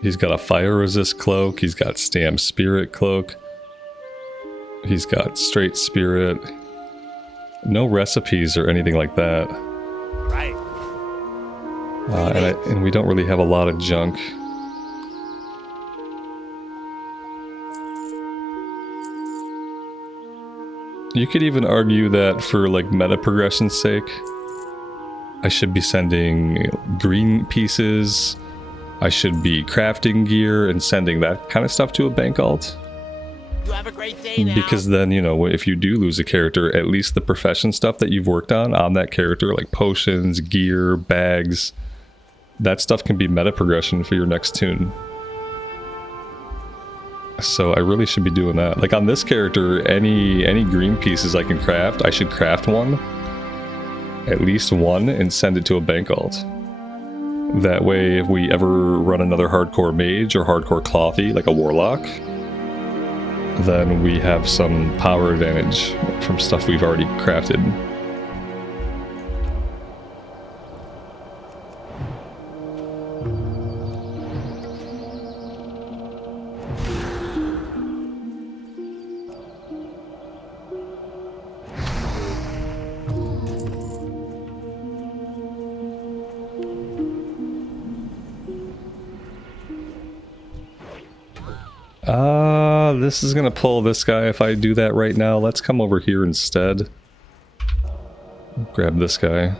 He's got a fire resist cloak, he's got stamp spirit cloak, he's got straight spirit. No recipes or anything like that. Right. And we don't really have a lot of junk. You could even argue that for like meta progression's sake, I should be sending green pieces, I should be crafting gear and sending that kind of stuff to a bank alt. You have a great day now. Because then, you know, if you do lose a character, at least the profession stuff that you've worked on that character, like potions, gear, bags, that stuff can be meta progression for your next tune. So I really should be doing that. Like on this character, any green pieces I can craft, I should craft one. At least one, and send it to a bank alt. That way, if we ever run another hardcore mage or hardcore clothy, like a warlock, then we have some power advantage from stuff we've already crafted. This is gonna pull this guy if I do that right now. Let's come over here instead. Grab this guy.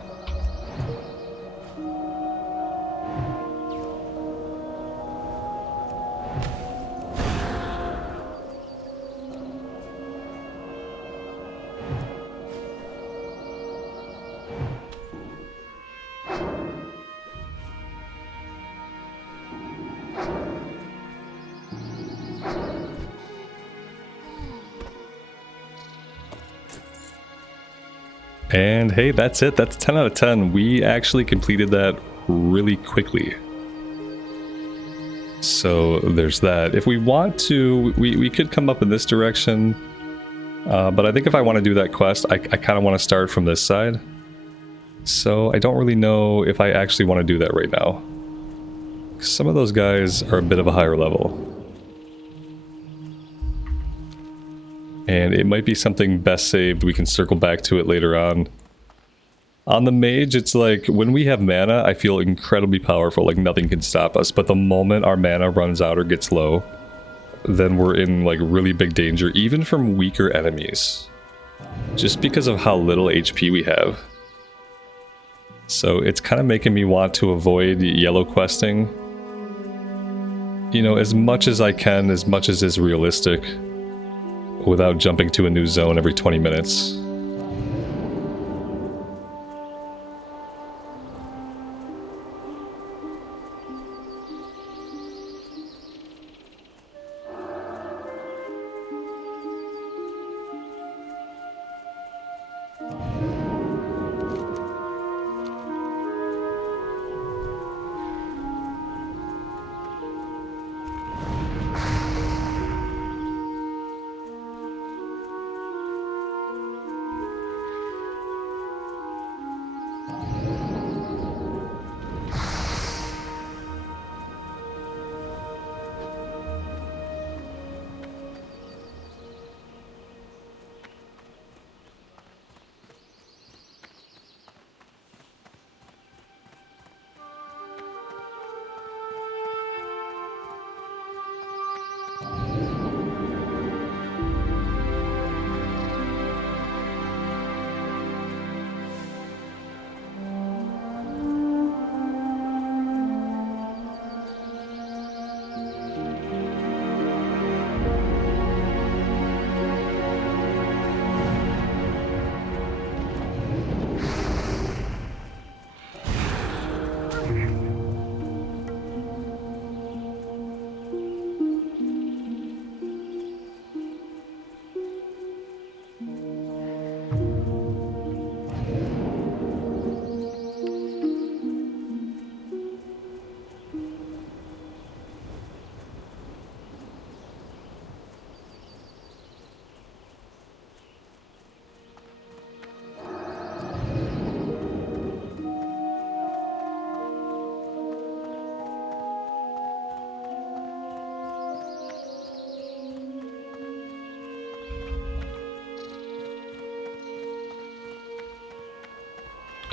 And hey, that's it. That's 10 out of 10. We actually completed that really quickly. So there's that. If we want to, we could come up in this direction. But I think if I want to do that quest, I kind of want to start from this side. So I don't really know if I actually want to do that right now. Some of those guys are a bit of a higher level. And it might be something best saved. We can circle back to it later on. On the mage, it's like, when we have mana, I feel incredibly powerful, like nothing can stop us. But the moment our mana runs out or gets low, then we're in like really big danger, even from weaker enemies. Just because of how little HP we have. So it's kind of making me want to avoid yellow questing. You know, as much as I can, as much as is realistic, without jumping to a new zone every 20 minutes.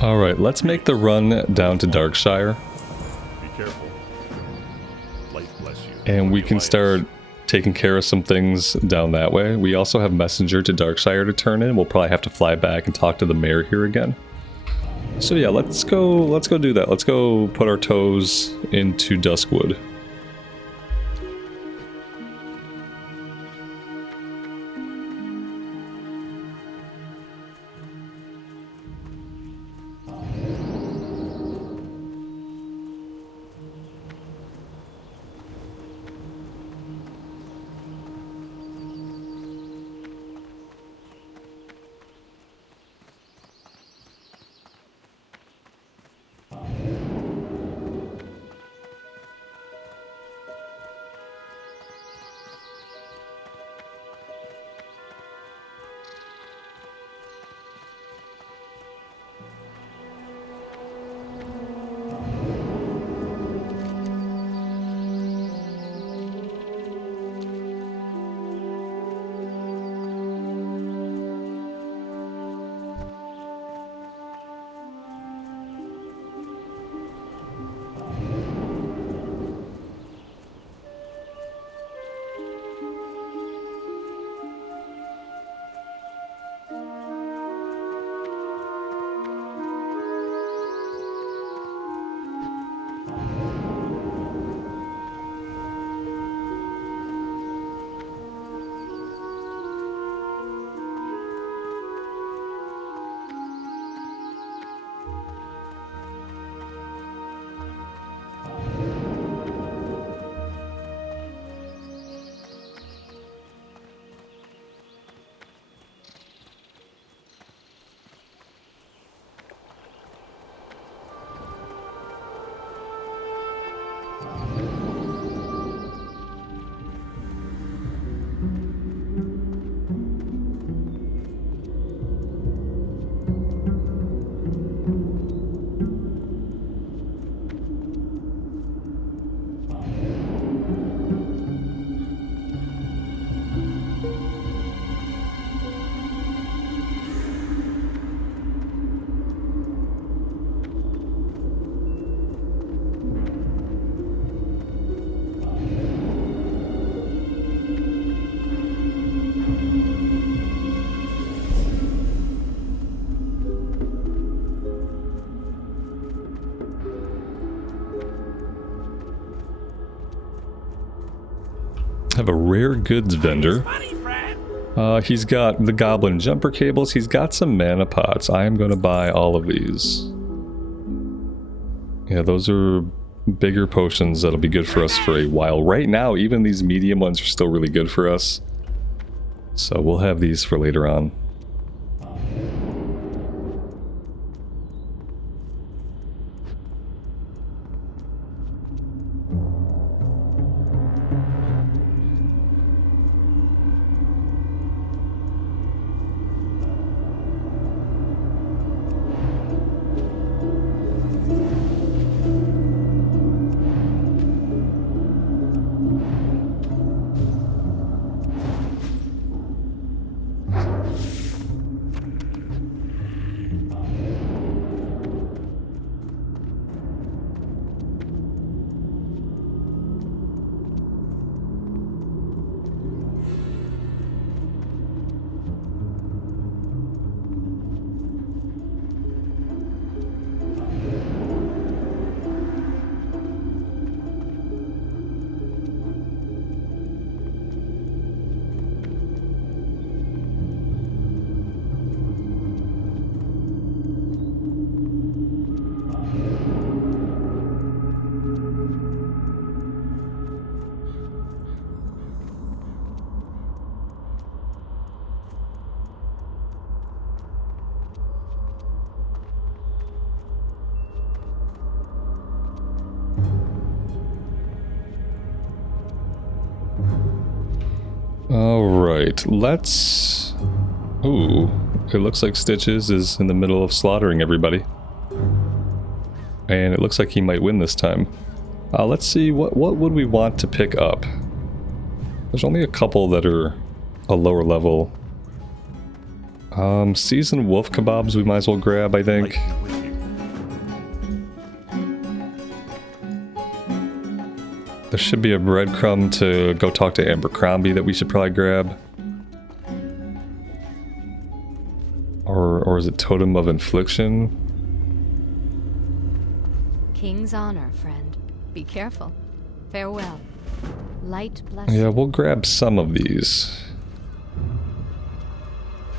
Alright, let's make the run down to Darkshire. Be careful. Light bless you. And we can start taking care of some things down that way. We also have Messenger to Darkshire to turn in. We'll probably have to fly back and talk to the mayor here again. So yeah, let's go do that. Let's go put our toes into Duskwood. have a rare goods vendor. Money, friend. He's got the goblin jumper cables. He's got some mana pots. I am going to buy all of these. Yeah, those are bigger potions that'll be good for us for a while. Right now, even these medium ones are still really good for us. So we'll have these for later on. Alright, let's... Ooh, it looks like Stitches is in the middle of slaughtering everybody. And it looks like he might win this time. Let's see, what would we want to pick up? There's only a couple that are a lower level. Seasoned wolf kebabs we might as well grab, I think. There should be a breadcrumb to go talk to Abercrombie that we should probably grab. Or is it Totem of Infliction? King's honor, friend. Be careful. Farewell. Light bless. Yeah, we'll grab some of these.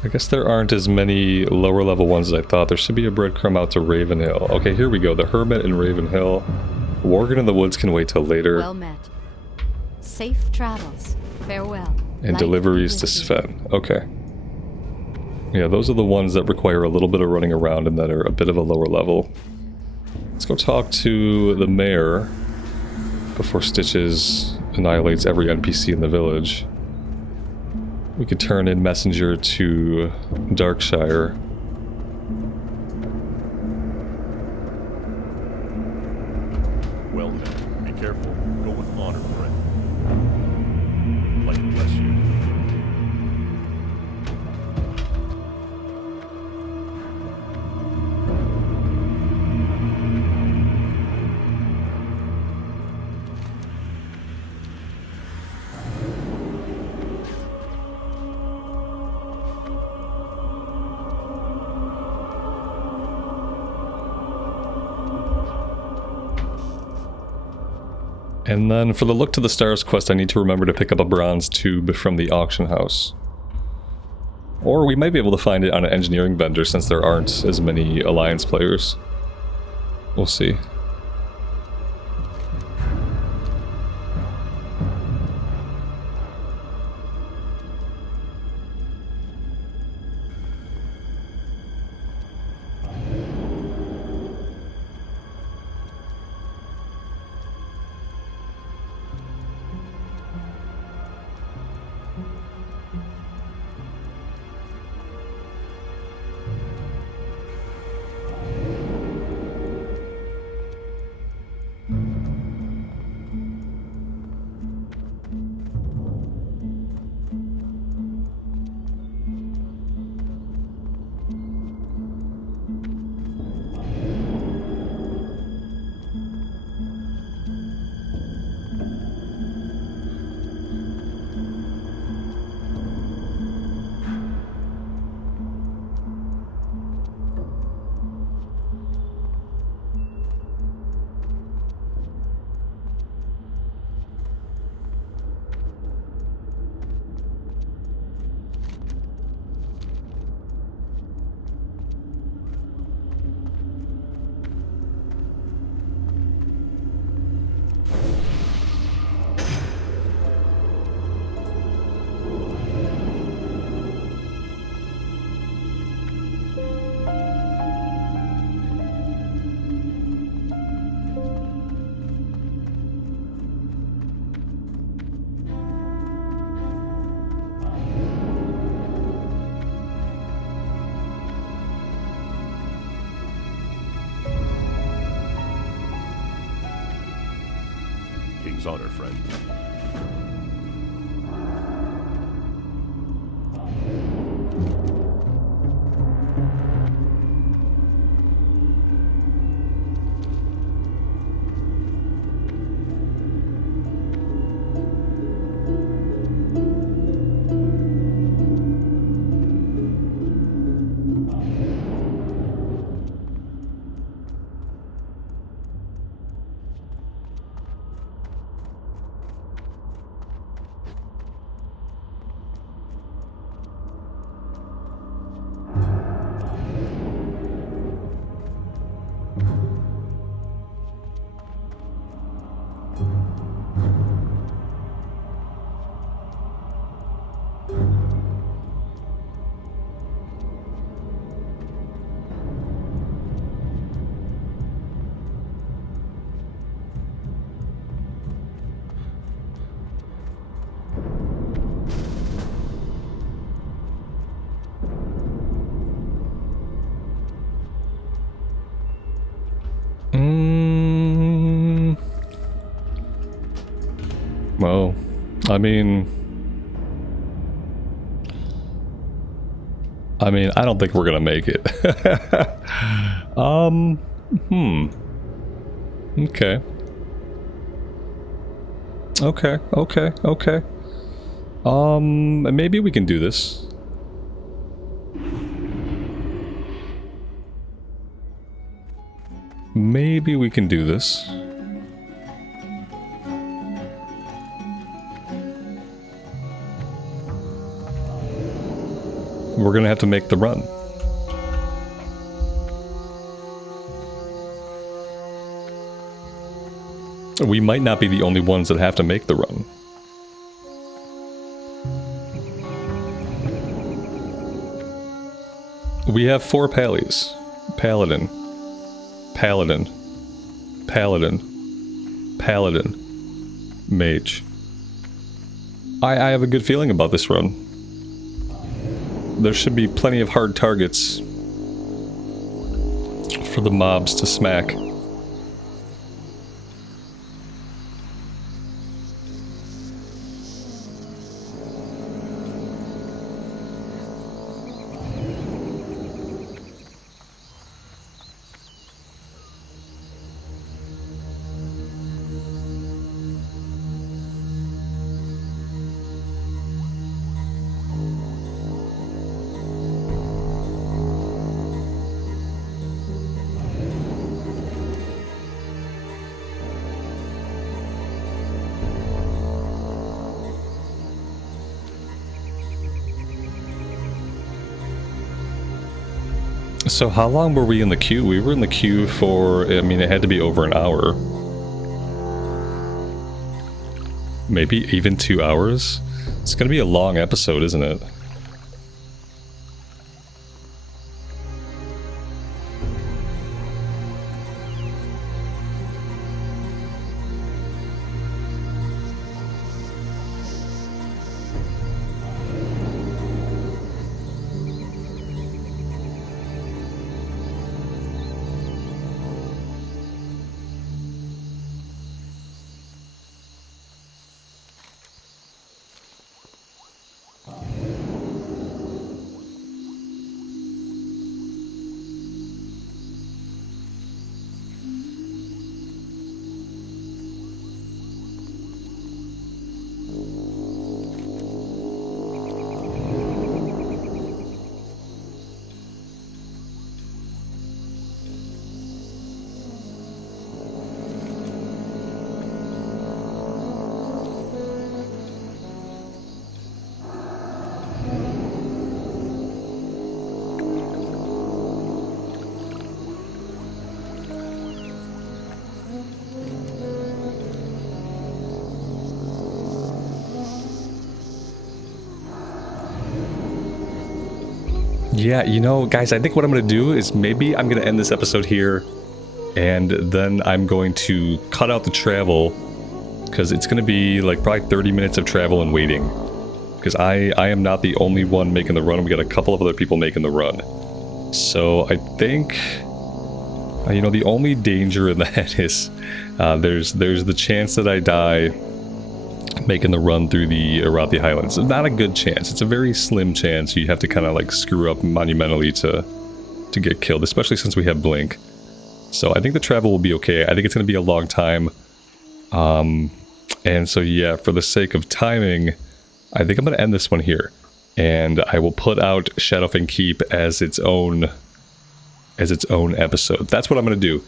I guess there aren't as many lower level ones as I thought. There should be a breadcrumb out to Ravenhill. Okay, here we go. The Hermit in Ravenhill. Worgen in the Woods can wait till later. Well met. Safe travels. Farewell. And Light deliveries to Sven. Okay. Yeah, those are the ones that require a little bit of running around and that are a bit of a lower level. Let's go talk to the mayor before Stitches annihilates every NPC in the village. We could turn in messenger to Darkshire. Well then, be careful. Go with honor, friend. Light bless you. And then for the Look to the Stars quest, I need to remember to pick up a bronze tube from the auction house. Or we might be able to find it on an engineering vendor since there aren't as many Alliance players. We'll see. King's honor, friend. Well, I mean, I don't think we're gonna make it. Okay. Okay. Maybe we can do this. Maybe we can do this. We're gonna have to make the run. We might not be the only ones that have to make the run. We have 4 pallies. Paladin. Paladin. Paladin. Paladin. Mage. I have a good feeling about this run. There should be plenty of hard targets for the mobs to smack. So how long were we in the queue? We were in the queue for, I mean, it had to be over an hour. Maybe even 2 hours? It's gonna be a long episode, isn't it? Yeah, you know, guys, I think what I'm going to do is maybe I'm going to end this episode here, and then I'm going to cut out the travel, because it's going to be like probably 30 minutes of travel and waiting, because I am not the only one making the run. We got a couple of other people making the run. So I think You know, the only danger in that is there's the chance that I die making the run through the Arathi Highlands. It's not a good chance. It's a very slim chance. You have to kind of like screw up monumentally to get killed, especially since we have Blink. So I think the travel will be okay. I think it's going to be a long time. And so yeah, for the sake of timing, I think I'm going to end this one here. And I will put out Shadowfang Keep as its own episode. That's what I'm going to do.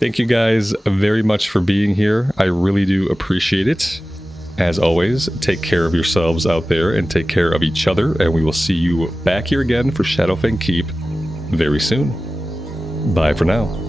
Thank you guys very much for being here. I really do appreciate it. As always, take care of yourselves out there and take care of each other. And we will see you back here again for Shadowfang Keep very soon. Bye for now.